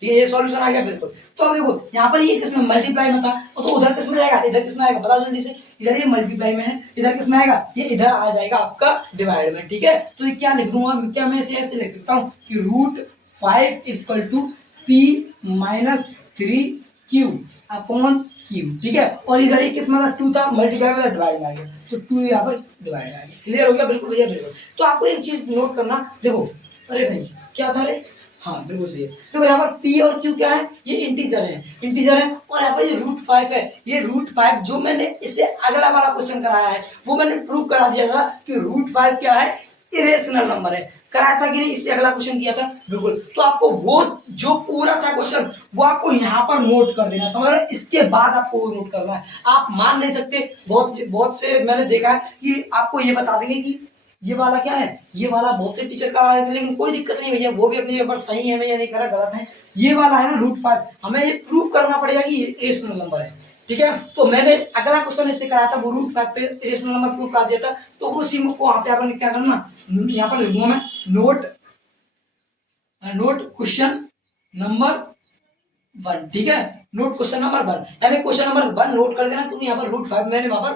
ये सॉल्यूशन आ गया, बिल्कुल। तो अब देखो यहाँ पर ये किसमें मल्टीप्लाई में था, तो उधर किसमें जाएगा, इधर किसमें आएगा, बता जल्दी से, इधर ये मल्टीप्लाई में है, इधर किसमें आएगा, ये इधर आ जाएगा आपका डिवाइड में, ठीक है। तो ये क्या लिख दूंगा, क्या मैं इसे ऐसे लिख सकता हूँ कि √5 equal to P-3Q upon Q, ठीक है, और इधर ये किसमें था, 2 था, मल्टीप्लाई में डिवाइड में आ गया, तो 2 यहाँ पर डिवाइड आ गया, क्लियर हो गया, बिल्कुल भैया, बिल्कुल। तो आपको एक चीज नोट करना, देखो, अरे भाई क्या था रे, हाँ बिल्कुल सही है। तो यहाँ पर P और Q क्या है, ये इंटीजर है, इंटीजर है, और यहाँ पर ये √5 है, ये √5 जो मैंने इससे अगला वाला क्वेश्चन कराया है वो मैंने प्रूव करा दिया था कि √5 क्या है, इरेशनल नंबर है, कराया था कि नहीं, इससे अगला क्वेश्चन किया था, बिल्कुल। तो आपको वो जो पूरा था क्वेश्चन वो आपको यहाँ पर नोट कर देना, समझ रहे, इसके बाद आपको वो नोट करना है, आप मान नहीं सकते, बहुत बहुत से मैंने देखा है कि आपको ये बता देंगे कि ये वाला क्या है, ये वाला बहुत से टीचर करा देते हैं, लेकिन कोई दिक्कत नहीं भैया, वो भी अपनी जगह पर सही है, मैं ये नहीं कह रहा गलत है, ये वाला है ना √5, हमें ये प्रूव करना पड़ेगा कि ये रेशनल नंबर है, ठीक है। तो मैंने अगला क्वेश्चन इससे कराया था, वो √5 पे रेशनल नंबर प्रूव कर दिया था, तो उसी को वहां पे अपन क्या करना, यहाँ पर लिख दूंगा मैं, नोट क्वेश्चन नंबर 1, ठीक है, नोट क्वेश्चन नंबर 1, यानी क्वेश्चन नंबर 1 नोट कर देना, क्योंकि यहाँ पर √5 मैंने वहां पर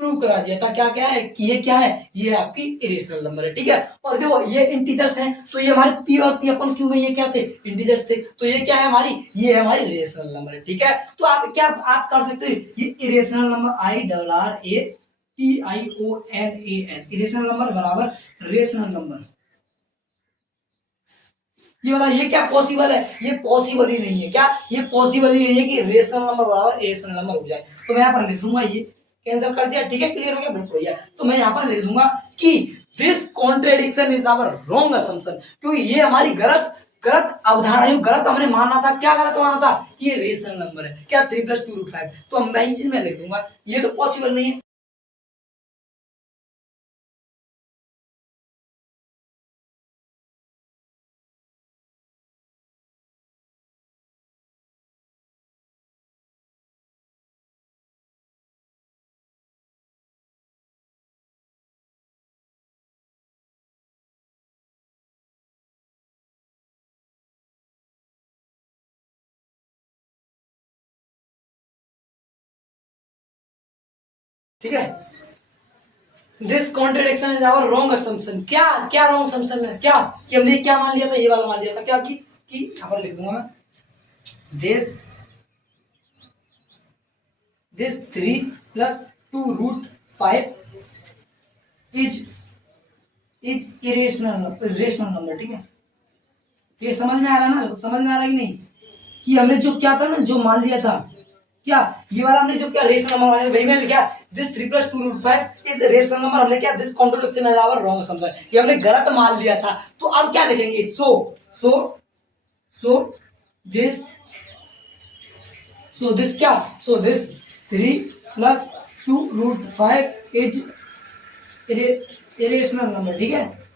प्रूव करा दिया था, क्या क्या है कि ये क्या है, ये आपकी इरेशनल नंबर है, ठीक है। और देखो ये इंटीजर्स हैं, तो ये हमारे P और P/Q में ये क्या थे, इंटीजर्स थे, तो ये क्या है हमारी, ये है हमारी रेशनल नंबर है, ठीक है। तो आप क्या आप कर सकते हो, ये irrational number IRRATIONAN, irrational number बराबर रेशनल नंबर, ये वाला, ये क्या पॉसिबल है, ये पॉसिबल ही नहीं है, क्या ये पॉसिबल ही नहीं है कि रेशनल नंबर बराबर इरेशनल नंबर हो जाए। तो मैं यहाँ पर लिख दूंगा, ये कैंसिल कर दिया, ठीक है, क्लियर हो गया, बिल्कुल भैया। तो मैं यहाँ पर लिख दूंगा कि this contradiction is our wrong assumption, क्योंकि ये हमारी गलत गलत अवधारणा, गलत हमने माना था, क्या गलत माना था कि ये रेशनल नंबर है, क्या 3+2√5, तो मैं ये चीज में लिख दूंगा, ये तो पॉसिबल नहीं है। ठीक है, this contradiction is our wrong assumption, क्या क्या रॉन्ग असम्पशन है, क्या कि हमने क्या मान लिया था, ये वाला मान लिया था, क्या कि यहाँ पर लिख दूंगा मैं, दिस 3+2√5 इज इरेशनल नंबर, ठीक है। ये समझ में आ रहा है ना, समझ में आ रहा है कि नहीं, कि हमने जो क्या था ना, जो मान लिया था, क्या ये वाला हमने जो क्या रेशनल नंबर मान लिया, वही मैंने क्या, दिस 3+2√5 इज रेशनल नंबर, हमने क्या, this contradiction is our wrong assumption, ये हमने गलत मान लिया था। तो अब क्या लिखेंगे, सो दिस क्या, so this 3+2√5 is irrational number, ठीक है।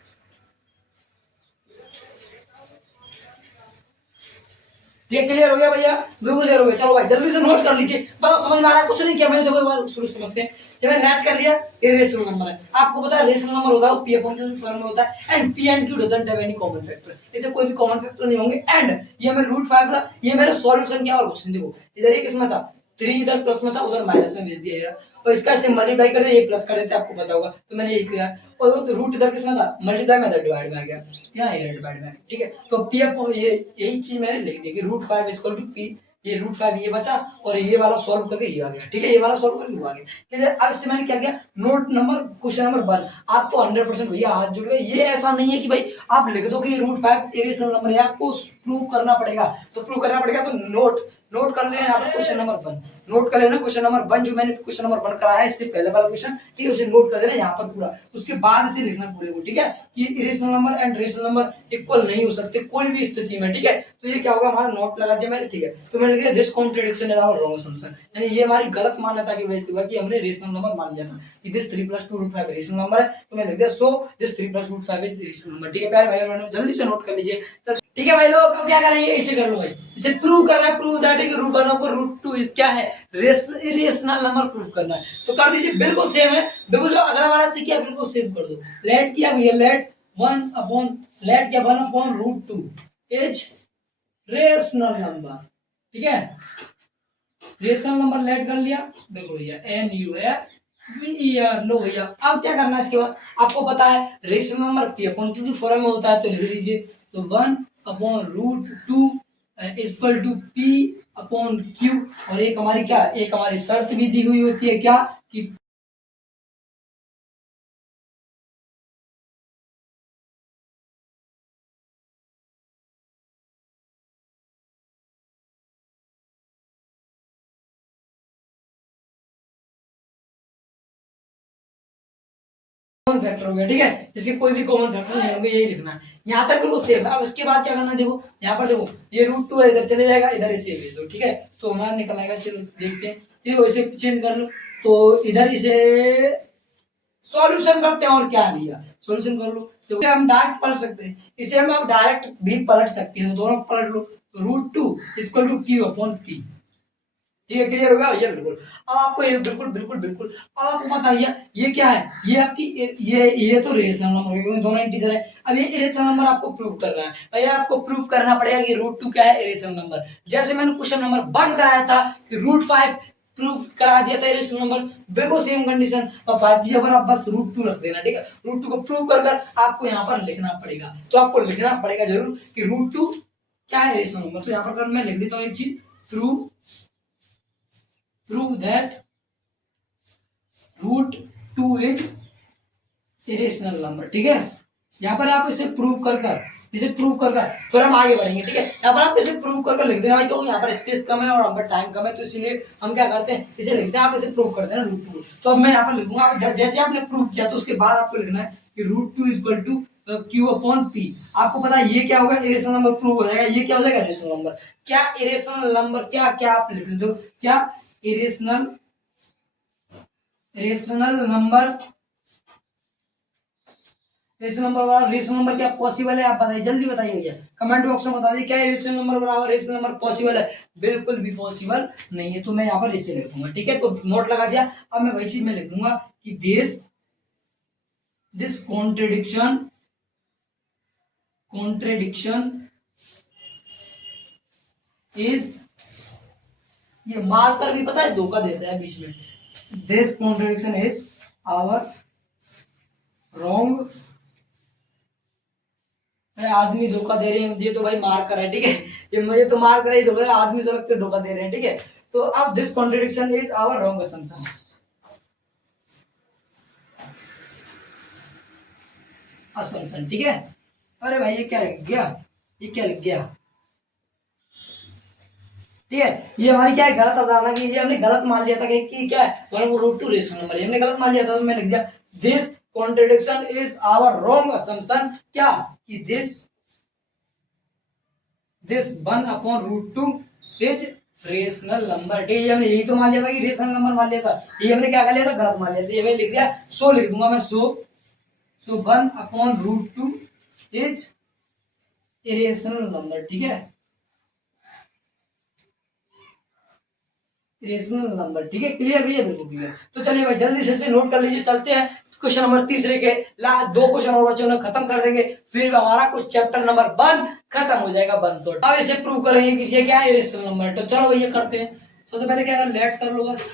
ये क्लियर हो गया भैया? बिल्कुल क्लियर हो गया। चलो भाई जल्दी से नोट कर लीजिए। बताओ समझ में आ रहा है? कुछ नहीं किया मैंने, देखो एक बार शुरू से समझते हैं। ये मैंने नोट कर लिया, ये रेशनल नंबर है। आपको पता है रेशनल नंबर होता है वो p अपॉन q फॉर्म में होता है, and p and q doesn't have any common factor. इसे कोई भी कॉमन फैक्टर नहीं होंगे। एंड ये मेरे √5 था, ये मेरा सॉल्यूशन क्या और क्वेश्चन देखो, इधर ये किसमें था 3, इधर प्लस में था, उधर माइनस में भेज दिया यार। और इसका ऐसे मल्टीप्लाई कर दे, ये प्लस कर देते, आपको पता होगा, तो मैंने ये किया। और रूट इधर किसमें था, मल्टीप्लाई में, इधर डिवाइड में आ गया, क्या ये डिवाइड में, ठीक है। तो p अपॉन ये यही चीज मैंने लिख दी कि √5 इक्वल टू p, ये √5 ये बचा, और ये वाला सॉल्व करके ये आ गया, ठीक है, ये वाला सॉल्व करके वो आ गया। ठीक है, अब इससे मैंने क्या किया, नोट नंबर क्वेश्चन नंबर 1। आपको 100% भैया हाथ जुड़ गए। ये ऐसा नहीं है कि भाई आप लिख दो कि √5 इरेशनल नंबर है, आपको प्रूव करना पड़ेगा। तो प्रूव करना पड़ेगा तो नोट कर लेना यहाँ पर क्वेश्चन नंबर 1, नोट कर लेना क्वेश्चन नंबर 1, जो मैंने क्वेश्चन नंबर 1 कराया है इससे पहले वाला क्वेश्चन, ठीक है, उसे नोट कर देना यहाँ पर पूरा। उसके बाद इसे लिखना पूरे को, ठीक है, कि irrational number and rational number equal नहीं हो सकते कोई भी स्थिति में, ठीक है। तो ये क्या होगा, हमारा नोट लगा दिया मैंने, ठीक है। तो मैंने लिखा this contradiction is our wrong assumption, यानी ये हमारी गलत मान्यता की वजह से हुआ कि हमने रेशनल नंबर मान लिया था कि दिस 3 + 2 √5 रेशनल नंबर है। तो मैंने लिख दिया so this 3 + √5 is rational number, ठीक है प्यारे भाई और बहनों, जल्दी से नोट कर लीजिए। ठीक है भाई लोग, अब क्या करेंगे, इसे कर लो भाई, इसे प्रूव करना है, प्रूव दैट कि √1/√2 इज क्या है, इरेशनल नंबर प्रूव करना है। तो कर दीजिए, बिल्कुल सेम है, बिल्कुल जो अगला वाला से किया बिल्कुल सेम कर दो। लेट किया भैया, लेट 1/√2 इज रेशनल नंबर, ठीक है, रेशनल नंबर लेट कर लिया, देखो भैया NUR लो भैया। अब क्या करना है इसके बाद, आपको पता है rational number p upon q की फॉर्म में होता है, तो लिख लीजिए, तो 1/√2 equal to p upon q। और एक हमारी क्या, एक हमारी शर्त भी दी हुई होती है क्या, कि कॉमन फैक्टर हो गया, ठीक है, इसके कोई भी कॉमन फैक्टर नहीं होंगे, यही लिखना है। यहाँ तक बिल्कुल सेम है। अब इसके बाद क्या करना है, देखो यहाँ पर देखो, ये √2 है, इधर चले जाएगा, इधर इसे भेज दो, ठीक है, तो हमारा निकल आएगा। चलो देखते हैं, देखो इसे चेंज कर लो, तो इधर इसे सॉल्यूशन करते हैं, और क्या लिया सॉल्यूशन कर लो, तो हम डायरेक्ट पलट सकते हैं, इसे हम अब डायरेक्ट भी पलट सकते हैं, तो दोनों पलट लो, √2 equal to q upon p, ठीक है, क्लियर हो गया भैया, बिल्कुल। अब आपको ये बिल्कुल बिल्कुल बिल्कुल, अब आपको पता भैया ये क्या है, ये आपकी ये तो रेशनल नंबर हो गए, दोनों इंटीजर है। अब ये इरेशनल नंबर आपको प्रूव करना है भैया, आपको प्रूव करना पड़ेगा कि √2 क्या है, इरेशनल नंबर। जैसे मैंने क्वेश्चन नंबर 1 कराया था कि √5 प्रूव करा दिया था इरेशनल नंबर, बिल्कुल सेम कंडीशन। और 5 की जगह आप बस √2 रख देना, ठीक है, √2 को प्रूव कर आपको यहाँ पर लिखना पड़ेगा। तो आपको लिखना पड़ेगा जरूर कि √2 क्या है, इरेशनल नंबर। तो यहाँ पर मैं लिख देता हूँ एक चीज, prove that √2 is irrational number, ठीक है। यहाँ पर आप इसे प्रूव कर फिर हम आगे बढ़ेंगे, ठीक है। यहाँ पर आप इसे प्रूव कर लिख देना भाई, क्योंकि यहाँ पर स्पेस कम है और यहाँ पर टाइम कम है, तो इसीलिए हम क्या करते हैं, इसे लिखते हैं, आप इसे प्रूव कर देना √2। तो अब मैं यहाँ पर लिखूंगा, जैसे आपने प्रूव किया तो उसके बाद आपको लिखना है कि √2 equal to q upon p। आपको पता है ये क्या होगा, इरेशनल नंबर प्रूव हो जाएगा, ये क्या हो जाएगा, रेशनल नंबर। क्या इरेशनल नंबर, क्या क्या आप लिख दो, क्या इरेशनल नंबर, रेशनल नंबर वाला रेशनल नंबर क्या पॉसिबल है, आप बताइए, जल्दी बताइए भैया, कमेंट बॉक्स में बता दीजिए, क्या रेशनल नंबर बराबर रेशनल नंबर पॉसिबल है। बिल्कुल भी पॉसिबल नहीं है, तो मैं यहाँ पर इसे लिख दूंगा, ठीक है। तो नोट लगा दिया, अब मैं वही चीज में लिख दूंगा कि दिस कॉन्ट्रेडिक्शन इज, ये मार्कर भी पता है धोखा देता है बीच में, this contradiction is our wrong. आदमी धोखा दे रहे हैं मुझे, तो भाई मार्कर है, ठीक है, ये मुझे तो मार्कर ही धोखा, आदमी से लग के धोखा दे रहे हैं, ठीक है। तो अब this contradiction is our wrong assumption, ठीक है। अरे भाई ये क्या लिख गया, ये क्या लिख गया, ठीक है, ये हमारी क्या है, गलत अवधारणा की, ये हमने गलत मान लिया था कि क्या है, √2 रेशनल नंबर, हमने गलत मान लिया था, तो मैं लिख दिया this contradiction is our wrong assumption, क्या कि दिस 1/√2 इज रेशनल नंबर, ठीक है। हमने यही तो मान लिया था कि रेशनल नंबर मान लिया था, ये हमने क्या कर लिया था, गलत मान लिया था, ये मैंने लिख दिया, सो लिख दूंगा मैं, सो 1/√2 इज इरेशनल नंबर, ठीक है, रेशनल नंबर, ठीक है, क्लियर भैया, बिल्कुल क्लियर। तो चलिए भाई जल्दी से इसे नोट कर लीजिए, चलते हैं क्वेश्चन नंबर तीसरे के। दो क्वेश्चन और बच्चों ने खत्म कर देंगे, फिर हमारा कुछ चैप्टर नंबर 1 खत्म हो जाएगा, वन शॉट। अब इसे प्रूव करेंगे कि ये क्या है, रेशनल नंबर। तो चलो भैया करते हैं। सबसे पहले क्या कर, लेट कर लो बस।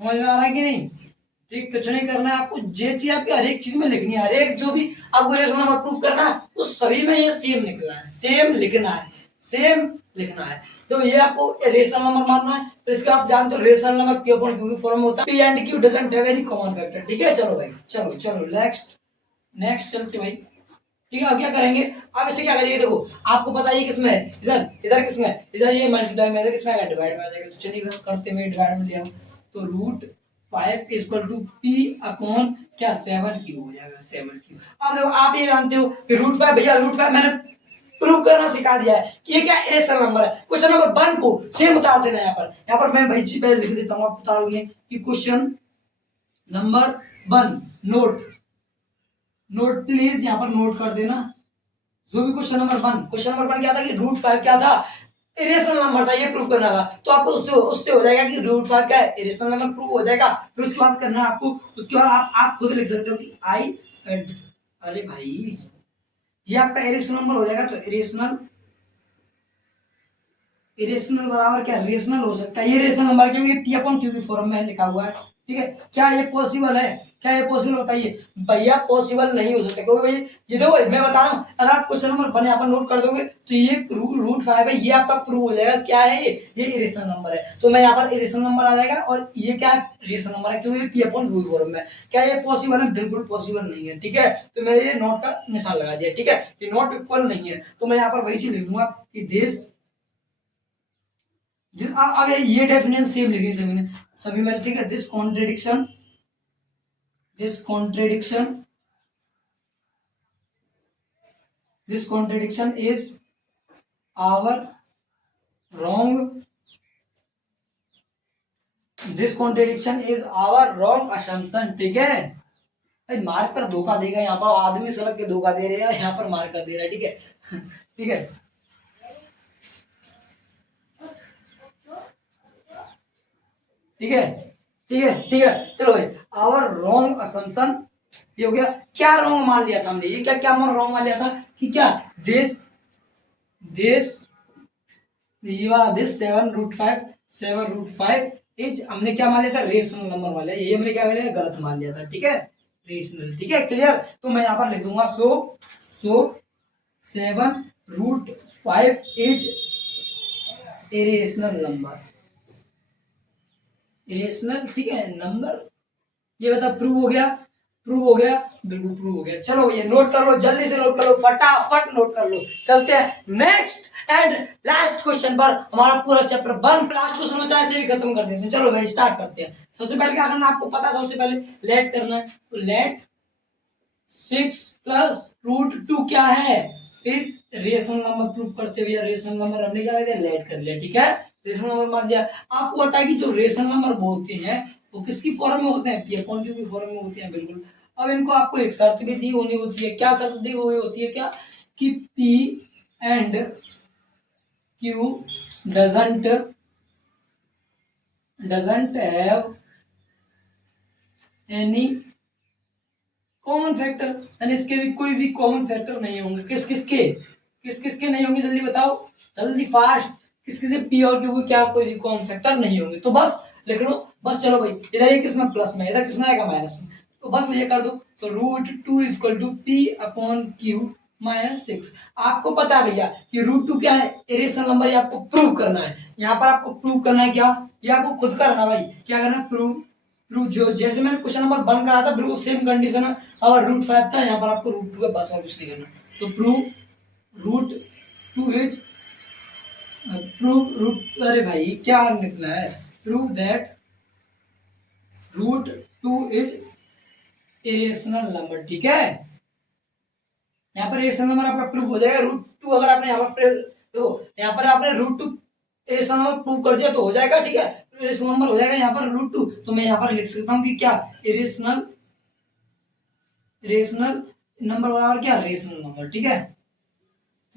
समझ में आ रहा है कि नहीं? ठीक, कुछ नहीं करना है आपको, ये चीज आपकी हर एक चीज में लिखनी है, हर एक जो भी आपको रेशनल नंबर प्रूफ करना है उस सभी में ये सेम लिखना है, सेम लिखना है, सेम लिखना है। तो ये आपको रेशनल नंबर मानना है। तो इसका आप जानते हो rational number P upon Q की फॉर्म होता है, P and Q doesn't have any common factor, ठीक है। चलो भाई, चलो चलो नेक्स्ट, नेक्स्ट चलते भाई, ठीक है। अब क्या करेंगे, अब इसे क्या करिए, देखो आपको पता है किसमें है, इधर इधर किसमें है, इधर ये मल्टीप्लाई में, इधर किसमें है, डिवाइड में आ जाएगा। तो चलिए करते हुए डिवाइड में लिया, तो √5 इक्वल टू P अपॉन क्या 7Q हो जाएगा, 7Q। अब देखो आप ये जानते हो कि √5 भैया, √5 मैंने प्रूव करना सिखा दिया है कि ये क्या रेशनल नंबर है। क्वेश्चन नंबर 1 को सेम उतार देना है यहाँ पर मैं भाई जी पहले लिख देता हूँ, आप उतारोगे कि question number 1 note, note please यहाँ पर नोट कर देना। जो भी क्वेश्चन नंबर 1, क्वेश्चन नंबर 1 क्या था कि √5 क्या था, इरेशनल नंबर था, ये प्रूव करना था। तो आपको उससे हो जाएगा कि √5 क्या है, इरेशनल नंबर प्रूव हो जाएगा। फिर उसके बाद करना है आपको, उसके बाद आप खुद लिख सकते हो कि आई एड, अरे भाई ये आपका इरेशनल नंबर हो जाएगा। तो इरेशनल, इरेशनल बराबर क्या, रेशनल हो सकता है। ये रेशनल नंबर क्योंकि P अपॉन Q की फॉर्म में लिखा हुआ है, ठीक है। क्या ये पॉसिबल है, क्या ये पॉसिबल बताइए भैया, पॉसिबल नहीं हो सकता। क्योंकि भैया ये देखो मैं बता रहा हूँ, अगर आप क्वेश्चन नंबर 1 यहाँ पर नोट कर दोगे तो ये √5 है, ये आपका प्रूव हो जाएगा। क्या है ये इरेशनल नंबर है। तो मैं यहाँ पर इरेशनल नंबर आ जाएगा, और ये क्या है, रेशनल नंबर है, क्योंकि P अपॉन Q की फॉर्म में। क्या ये पॉसिबल है, बिल्कुल पॉसिबल नहीं है, ठीक है। तो मैंने ये नोट का निशान लगा दिया, ठीक है, ये नोट इक्वल नहीं है। तो मैं यहाँ पर वही चीज लिख दूंगा कि दिस, अब ये डेफिनेशन सेम लिखी सभी में, ठीक है। This contradiction, this contradiction, this contradiction is our wrong, this contradiction is our wrong assumption, ठीक है। भाई मार्क पर धोखा देगा, यहाँ पर आदमी सलग के धोखा दे रहे हैं, यहाँ पर मार्क कर दे रहा है, ठीक है ठीक है, ठीक है, ठीक है, ठीक है। चलो भाई, आवर रॉन्ग असम्पशन, ये हो गया। क्या रॉन्ग मान लिया था हमने, ये क्या क्या रॉन्ग मान लिया था कि क्या दिस, दिस ये वाला दिस 7√5 इज, हमने क्या मान लिया था, रेशनल नंबर मान लिया। ये हमने क्या कर लिया, गलत मान लिया था, ठीक है, रेशनल, ठीक है, क्लियर। तो मैं यहाँ पर लिख दूंगा सो 7√5 इज इरेशनल नंबर, इरेशनल, ठीक है, नंबर। ये बता प्रूव हो गया, प्रूव हो गया, बिल्कुल प्रूव हो गया। चलो ये नोट कर लो, जल्दी से नोट कर लो, फटाफट नोट कर लो। चलते हैं नेक्स्ट एंड लास्ट क्वेश्चन पर, हमारा पूरा चैप्टर 1 लास्ट क्वेश्चन में चाहे से भी खत्म कर देते हैं। चलो भाई स्टार्ट करते हैं। सबसे पहले क्या करना है आपको पता है, सबसे पहले लेट करना है। तो लेट 6 प्लस √2 क्या है, इस रेशनल नंबर प्रूव करते हुए रेशनल नंबर हमने क्या कर दिया, लेट कर लिया, ठीक है, रेशनल नंबर मान लिया। आपको पता है कि जो रेशनल नंबर बोलते हैं वो किसकी फॉर्म में होते हैं, P अपॉन Q की फॉर्म में होते हैं, बिल्कुल। अब इनको आपको एक शर्त भी दी होनी होती है, क्या शर्त दी हुई होती है, क्या कि P and Q doesn't have any common factor, यानी इसके भी कोई भी कॉमन फैक्टर नहीं होंगे। किस किसके नहीं होंगे, जल्दी बताओ, जल्दी फास्ट, किस किसके P और Q क्या कोई भी कॉमन फैक्टर नहीं होंगे। तो बस लिख लो, बस। चलो भाई इधर ये किसमें प्लस में, इधर किसमें आएगा माइनस में, तो बस ये कर दो। तो √2 equal to P upon Q -6। आपको पता है भैया कि √2 क्या है, इरेशनल नंबर, ये आपको प्रूव करना है। यहाँ पर आपको प्रूव करना है क्या, ये आपको खुद करना है भाई। क्या करना है, प्रूव जो जैसे मैंने क्वेश्चन नंबर 1 करा था बिल्कुल सेम कंडीशन है, और √5 था, यहाँ पर आपको √2 है, बस और कुछ नहीं करना। तो प्रूव अरे भाई क्या निकला है, prove that √2 is irrational number. ठीक है, यहाँ पर इरेशनल नंबर आपका प्रूव हो जाएगा। √2 अगर आपने यहाँ पर देखो, यहाँ पर आपने √2 इरेशनल नंबर प्रूव कर दिया तो हो जाएगा। ठीक है, इरेशनल नंबर हो जाएगा यहाँ पर √2। तो मैं यहाँ पर लिख सकता हूँ कि क्या, इरेशनल नंबर बराबर क्या, रेशनल नंबर। ठीक है,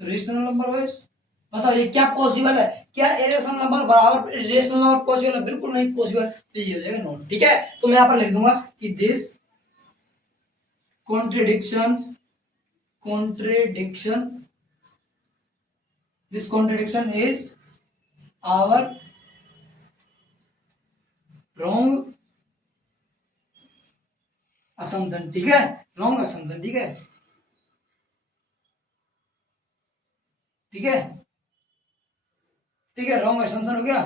तो रेशनल नंबर वाइज बताओ ये क्या पॉसिबल है, क्या इरेशनल नंबर बराबर रेशनल नंबर पॉसिबल है, बिल्कुल नहीं पॉसिबल। तो ये हो जाएगा नॉट। ठीक है, तो मैं यहाँ पर लिख दूंगा कि this contradiction is our wrong assumption. ठीक है, रॉन्ग असम्पशन। ठीक है, ठीक है, ठीक है, रॉन्ग असम्पशन हो गया,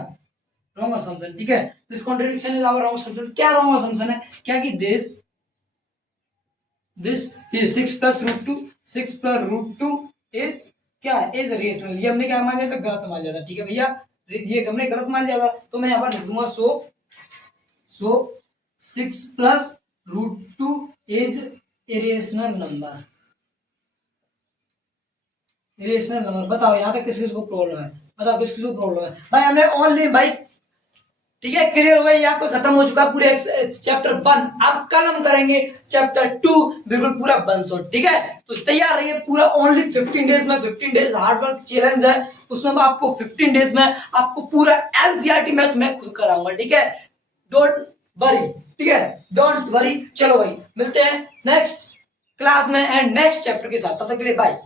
रॉन्ग असम्पशन। ठीक है, this contradiction is our wrong assumption. क्या रॉन्ग असम्पशन है, क्या कि दिस ये 6 + √2 इज क्या, इज रेशनल। ये हमने क्या मान लिया था, गलत मान लिया था। ठीक है भैया, ये हमने गलत मान लिया था। तो मैं यहाँ पर लिख दूंगा सो 6 + √2 is irrational number. Irrational number, बताओ यहाँ तक किस किस को प्रॉब्लम है, बताओ किस किस को प्रॉब्लम है। भाई हमने ओनली भाई, ठीक है, क्लियर हो गया, ये आपका खत्म हो चुका पूरे चैप्टर 1। अब कल हम करेंगे चैप्टर 2 बिल्कुल पूरा 1 शॉट। ठीक है, तो तैयार रहिए पूरा ओनली 15 डेज में। 15 डेज हार्ड वर्क चैलेंज है, उसमें आपको 15 डेज में आपको पूरा एनसीईआरटी मैथ मैं खुद कराऊंगा। ठीक है, डोंट वरी। ठीक है, डोंट वरी। चलो भाई, मिलते हैं नेक्स्ट क्लास में एंड नेक्स्ट चैप्टर के साथ। तब तक के लिए बाय।